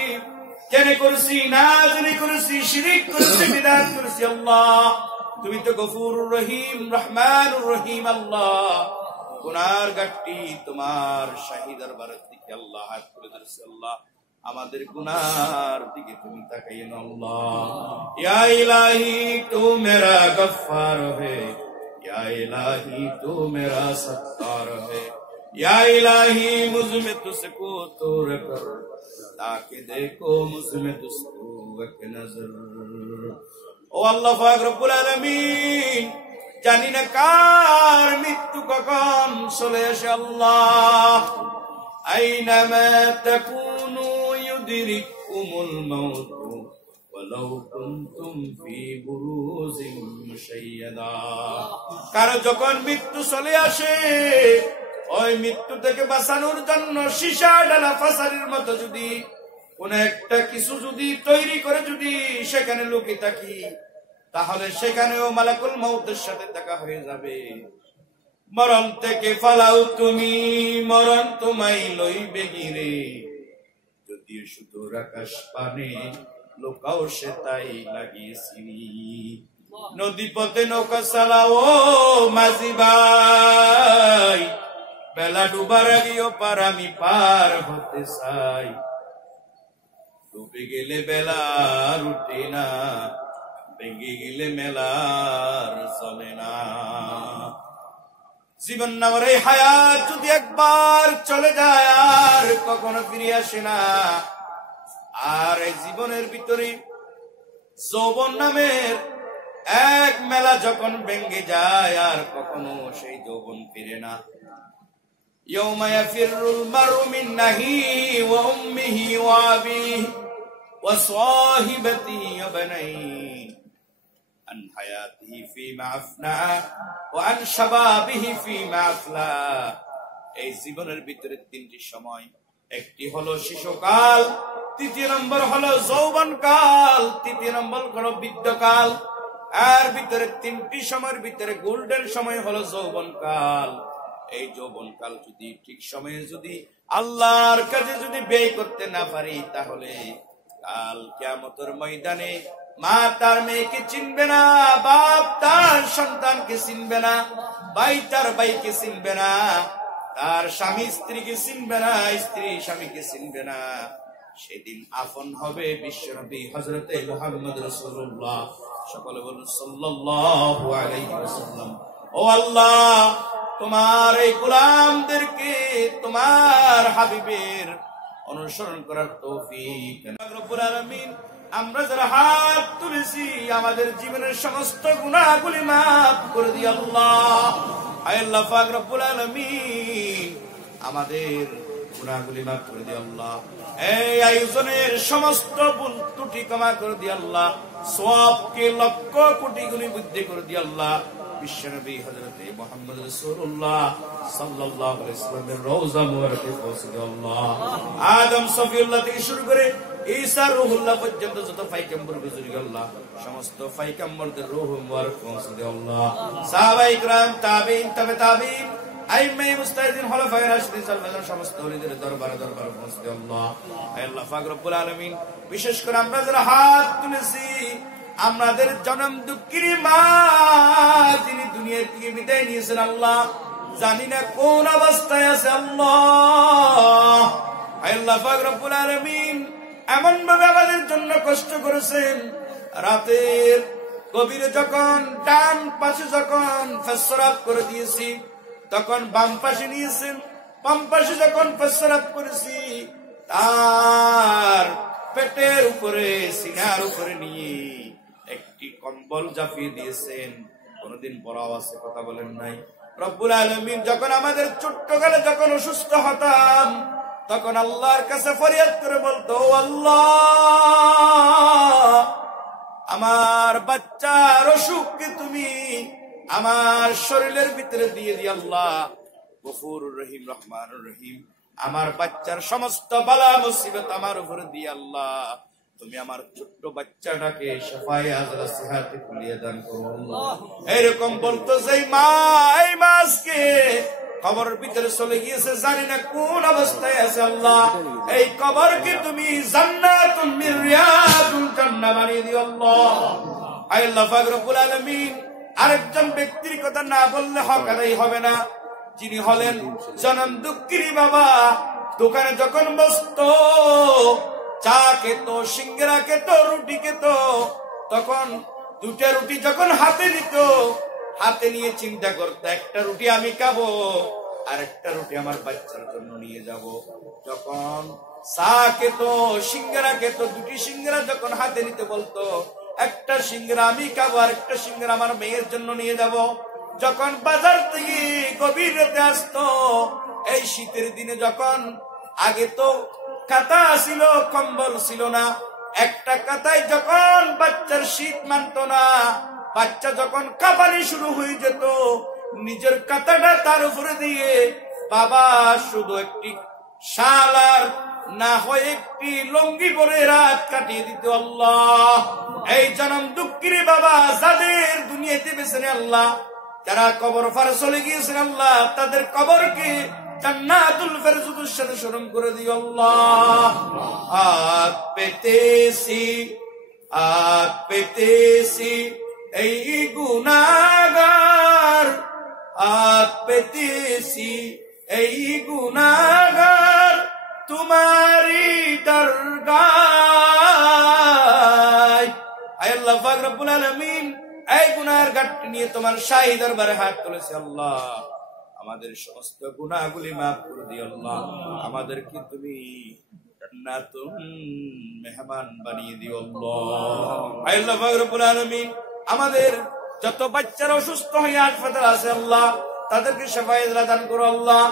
জেনে করেছি, না জেনে করেছি, শিরক করেছি, বিদআত করেছি, আল্লাহ তুমি তো গফুরুর রহিম, রহমানুর রহিম। আল্লাহ গুনার গাঁটটি তোমার শাহী দরবারের দিকে আল্লাহ হাত তুলে ধরেছে, আল্লাহ আমাদের গুনার দিকে তুমি তাকাইয়ে নাও। আল্লাহ ইয়া ইলাহি তু মেরা গফফার হে, ইয়া ইলাহি তু মেরা সত্তার হে, ইয়া ইলাহি মুঝমে তুসকো তোর কর তাকে দেখো মুঝমে তুসকো এক নজর। ও আল্লাহ পাক রব্বুল আলামিন, জানি না কার মৃত্যু কখন চলে আসে, আল্লাহ আইনামা তাকুনু ইউদরিকুমুল মাউত ওয়ালাউ কুনতুম ফি বুরুজিন মুশাইয়াদা। কারো যখন মৃত্যু চলে আসে, ওই মৃত্যু থেকে বাঁচানোর জন্য সীসা ডালা ফাসারির মতো যদি কোন একটা কিছু যদি তৈরি করে যদি সেখানে লুকিয়ে থাকি, তাহলে সেখানেও মালাকুল মউতের সাথে দেখা হয়ে যাবে। মরণ থেকে ফালাও তুমি, মরণ তোমায় লইবে গিরে, যদিও শুধু আকাশ পানে লোকাও সে তাই লাগিয়েছি। নদী পথে নৌকা চালাও মাঝি ভাই, বেলা ডুবার আগেও পার আমি পার হতে চাই। ডুবে গেলে বেলার উঠে না, ভেঙে গেলে মেলার চলে না। জীবন নামের এই হায়াত যদি একবার চলে যায় আর কখনো ফিরে আসে না। আর এই জীবনের ভিতরে যৌবন নামের এক মেলা যখন ভেঙে যায় আর কখনো সেই যৌবন ফিরে না। ইয়াউমা ইয়াফিরুল মারউ মিন নাহি ওয়া উম্মিহি ওয়া আবিহি ওয়া সাহিবাতিহি ওয়া বানাইহি আন হায়াতিহি ফীমা আফনা ওয়া আন শাবাবিহি ফীমা আফলা। এই জীবনের ভিতরে তিনটি সময়, একটি হলো শিশুকাল, তৃতীয় নম্বর হলো যৌবনকাল, তৃতীয় নম্বর হলো বৃদ্ধকাল। আর ভিতরে তিনটি সময়ের ভিতরে গোল্ডেন সময় হলো যৌবনকাল। এই যৌবনকাল যদি ঠিক সময়ে যদি আল্লাহর কাছে যদি ব্যয় করতে না পারি তাহলে কাল কিয়ামতের ময়দানে মা তার মেয়েকে চিনবে না, বাপ তার সন্তানকে চিনবে না, ভাই তার ভাইকে চিনবে না, তার স্বামী স্ত্রীকে চিনবে না, স্ত্রী স্বামীকে চিনবে না। সেদিন আপন হবে বিশ্বনবী হযরত মুহাম্মদ রাসূলুল্লাহ। সকলে বলুন সাল্লাল্লাহু আলাইহি ওয়াসাল্লাম। ও আল্লাহ, তোমার এই গোলামদেরকে তোমার হাবিবের অনুসরণ করার তৌফিক রব্বুল আলামিন। আমরা যারা হাত তুলেছি আমাদের জীবনের সমস্ত গুনাহগুলি মাফ করে দিও আল্লাহ। আল্লাহ পাক রব্বুল আলামিন আমাদের গুনাহগুলি মাফ করে দিও আল্লাহ। এই আয়োজনের সমস্ত ভুল ত্রুটি ক্ষমা করে দিও আল্লাহ। সওয়াবকে লক্ষ কোটি গুণে বৃদ্ধি করে দিও আল্লাহ। বিশ্বনবী হযরত মুহাম্মদ রাসূলুল্লাহ সাল্লাল্লাহু আলাইহি ওয়াসাল্লামের রওজা মুবারকে পৌঁছে দিও আল্লাহ। আদম সফিউল্লাহ থেকে শুরু করে ঈসা রূহুল্লাহ পর্যন্ত যত পয়গম্বর গুজরে আল্লাহ, সমস্ত পয়গম্বরদের রূহ মুবারক পৌঁছে দিও আল্লাহ। সাহাবায়ে কিরাম, তাবেঈন, তাবে তাবেঈন, আইম্মায়ে মুজতাহিদিন, খোলাফায়ে রাশিদিন সাল্লাল্লাহু সমস্ত ওলিদের দরবারে দরবারে পৌঁছে দিও আল্লাহ। আল্লাহ পাক রব্বুল আলামিন, বিশেষ করে আমরা যারা হাত তুলেছি আমাদের জনম দুঃখিনী মা যিনি দুনিয়া থেকে বিদায় নিয়েছেন আল্লাহ, জানি না কোন অবস্থায় আছে আল্লাহ। আল্লাহ পাক রব্বুল আলামিন এমন ভাবে আমাদের জন্য কষ্ট করেছেন, রাতের গভীরে যখন ডান পাশে যখন প্রস্রাব করে দিয়েছি তখন বাম পাশে নিয়েছেন, বাম পাশে যখন প্রস্রাব করেছি তার পেটের উপরে সিনার উপরে নিয়ে একটি কম্বল জাপিয়ে দিয়েছেন। কোনদিন বড় আওয়াজে কথা বলেন নাই। রব্বুল আলামিন যখন আমাদের ছোট্টকালে যখন অসুস্থ হতাম তখন আল্লাহর কাছে ফরিয়াদ করে বলতো, আল্লাহ আমার বাচ্চার অসুখকে তুমি আমার শরীরের ভিতরে দিয়ে দিও আল্লাহ। গফুরুর রহিম, রহমানুর রহিম, আমার বাচ্চার সমস্ত বালা মুসিবত আমার উপরে দিয়ে আল্লাহ তুমি আমার ছোট্ট বাচ্চাটাকে শাফায়ে আজরা সিহাতে কুলিয়ে দান করো আল্লাহ। এরকম বলতো যেই মা এই মাসকে কবরের ভিতরে চলে গিয়েছে, জানি না কোন অবস্থায় আছে আল্লাহ। এই কবরকে তুমি জান্নাতুল মিন রিয়াদুল জান্নাহ বানিয়ে দিও আল্লাহ। আল্লাহ পাক রব্বুল আলামিন আরেকজন ব্যক্তির কথা না বললে হক আদায় হবে না, যিনি হলেন জনম দুঃখিনী বাবা। দোকানে যখন বসতো, চা খেত, সিঙ্গারা খেত, রুটি খেত, তখন দুটা রুটি যখন হাতে নিত, হাতে নিয়ে চিন্তা করতো একটা রুটি আমি খাবো আর একটা রুটি আমার বাচ্চার জন্য নিয়ে যাব। যখন চা খেত, সিঙ্গারা খেত, দুটি সিঙ্গারা যখন হাতে নিতে বলতো, একটা সিঙ্গারা আমি খাবো আর একটা সিঙ্গারা আমার মেয়ের জন্য নিয়ে যাব। যখন বাজার থেকে গভীর রাতে আসতো, এই শীতের দিনে যখন আগে তো কাঁথা ছিল, কম্বল ছিল না, একটা কাঁথায় যখন বাচ্চার শীত মানত না, বাচ্চা যখন কাঁপানি শুরু হয়ে যেত, নিজের কাঁথাটা তার উপরে দিয়ে বাবা শুধু একটি শাল আর না হয় একটি লুঙ্গি পরে রাত কাটিয়ে দিত আল্লাহ। এই জনম দুঃখিনী বাবা যাদের দুনিয়াতে বেঁচে নেই আল্লাহ, যারা কবর ফারে চলে গিয়েছেন আল্লাহ, তাদের কবরকে জান্নাতুল ফেরদৌসের সাথে স্মরণ করে দিও আল্লাহ। হাত পেতেছি এই গুনাহগার, হাত পেতেছি এই গুনাহগার তোমারি দরগায়। আল্লাহ পাক রব্বুল আলামিন এই গুনাহর গাঁটটি নিয়ে তোমার শাহী দরবারে হাত তুলেছে আল্লাহ। আমাদের সমস্ত গুনাহগুলি মাফ করে দিও আল্লাহ। আমাদেরকে তুমি জান্নাতুল মেহমান বানিয়ে দিও আল্লাহ। আল্লাহ পাক রব্বুল আলামিন আমাদের যত বাচ্চারা অসুস্থ হয়ে হাসপাতাল আছে আল্লাহ, তাদেরকে শাফায়ে দান করো আল্লাহ।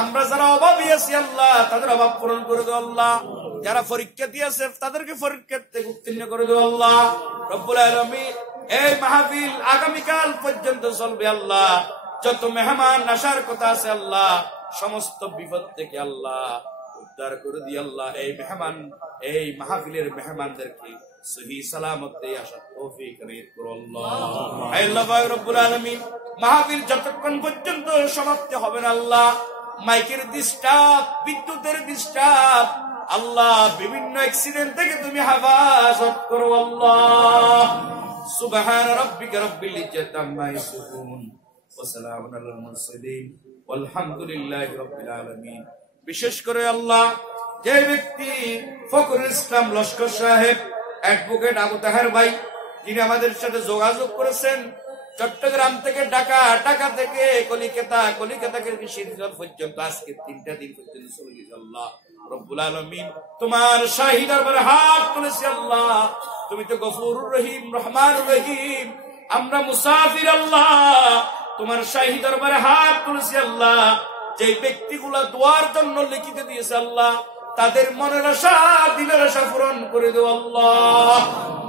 আমরা যারা অভাবী আছি আল্লাহ, তাদের অভাব পূরণ করে দাও আল্লাহ। যারা পরীক্ষা দিয়েছে তাদেরকে পরীক্ষা থেকে উত্তীর্ণ করে দাও আল্লাহ রব্বুল আলামিন। এই মাহফিল আগামীকাল পর্যন্ত চলবে আল্লাহ। যত মেহমান আসার কথা আছে আল্লাহ, সমস্ত বিপদ থেকে আল্লাহ উদ্ধার করে দিও আল্লাহ। এই মাহফিলের মেহমানদেরকে সহি সালামতে আসার তৌফিক দান করো আল্লাহ। আল্লাহ পাক রব্বুল আলামিন মাহফিল যতক্ষণ পর্যন্ত সমাপ্তি হবে না আল্লাহ, মাইকের ডিস্টার্ব, বিদ্যুতের ডিস্টার্ব আল্লাহ, বিভিন্ন অ্যাক্সিডেন্ট থেকে তুমি হেফাজত করো আল্লাহ। সুবহান রাব্বিকা রাব্বিল ইজ্জাতি আম্মা ইয়াসিফুন ওয়া সালামুন আলাল মুরসালিন ওয়ালহামদুলিল্লাহি রাব্বিল আলামিন। বিশেষ করে আল্লাহ, যে ব্যক্তি ফখরুল ইসলাম লস্কর সাহেব, অ্যাডভোকেট আবু তাহের ভাই, যিনি আমাদের সাথে যোগাযোগ করেছেন চট্টগ্রাম থেকে ঢাকা, ঢাকা থেকে কলিকাতা থেকে সিরিয়াল পর্যন্ত আজকে 3টা দিন পর্যন্ত চলে গেছে আল্লাহ রব্বুল আলামিন। তোমার শাহী দরবারে হাত তুলেছি আল্লাহ। তুমি তো গফুরুর রহিম, রহমানুর রহিম, আমরা মুসাফির আল্লাহ। তোমার শাহী দরবারে হাত তুলেছি আল্লাহ। যে ব্যক্তিগুলা দোয়ার জন্য লিখিত দিয়েছে আল্লাহ, তাদের মনের আশা, দিলের আশা পূরণ করে দেও আল্লাহ।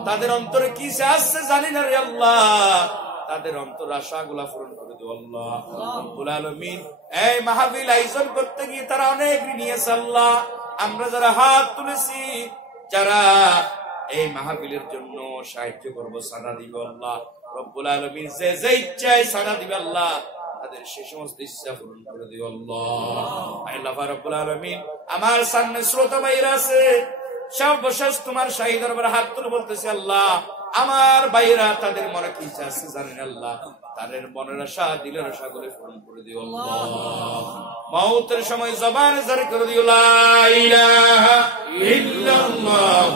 তাদের অন্তরে কি আসছে জানি না রে আল্লাহ, তাদের অন্তর আশাগুলা পূরণ করে দেও আল্লাহ রব্বুল আলামিন। এই মাহফিল আয়োজন করতে গিয়ে তারা অনেক ঋণী আছে আল্লাহ। আমরা যারা হাত তুলেছি, যারা এই মাহফিলের জন্য সাহায্য করব, সাদা দিব আল্লাহ রব্বুল আলামিন। যে ইচ্ছায় সাদা দিবে আল্লাহ, তাদের সে সমস্ত ইচ্ছা পূরণ করে দিও আল্লাহ। আল্লাহ রব্বুল আলামিন আমার সামনে শ্রোতা ভাইরা আছে, সর্বশেষ তোমার শাহী দরবারে হাত তুলে বলতেছি আল্লাহ, আমার ভাইরা তাদের মনে কি ইচ্ছা আছে জানেন আল্লাহ, তাদের মনের আশা, দিলের আশা গুলো পূরণ করে দিও আল্লাহ। মওতের সময় জবানে জারি করে দিও লা ইলাহা ইল্লাল্লাহ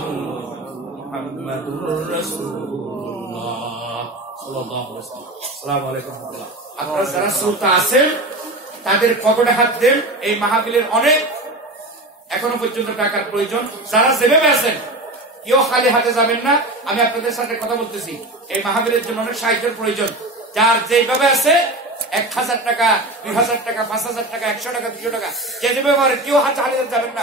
মুহাম্মাদুর রাসূলুল্লাহ সাল্লাল্লাহু আলাইহি ওয়াসাল্লাম। আসসালামু আলাইকুম ওয়া রাহমাতুল্লাহ। আপনারা যারা শ্রোতা আছেন তাদের পকেটে হাত দেন। এই মাহফিলের অনেক এখনো পর্যন্ত টাকার প্রয়োজন। যারা যেভাবে আছেন কেউ খালি হাতে যাবেন না। আমি আপনাদের সাথে কথা বলতেছি, এই মাহফিলের জন্য অনেক সাহায্যের প্রয়োজন। যার যেভাবে আছে 1000 টাকা, 2000 টাকা, 5000 টাকা, 100 টাকা, 200 টাকা, যেভাবে কেউ হাতে হাতে যাবেন না।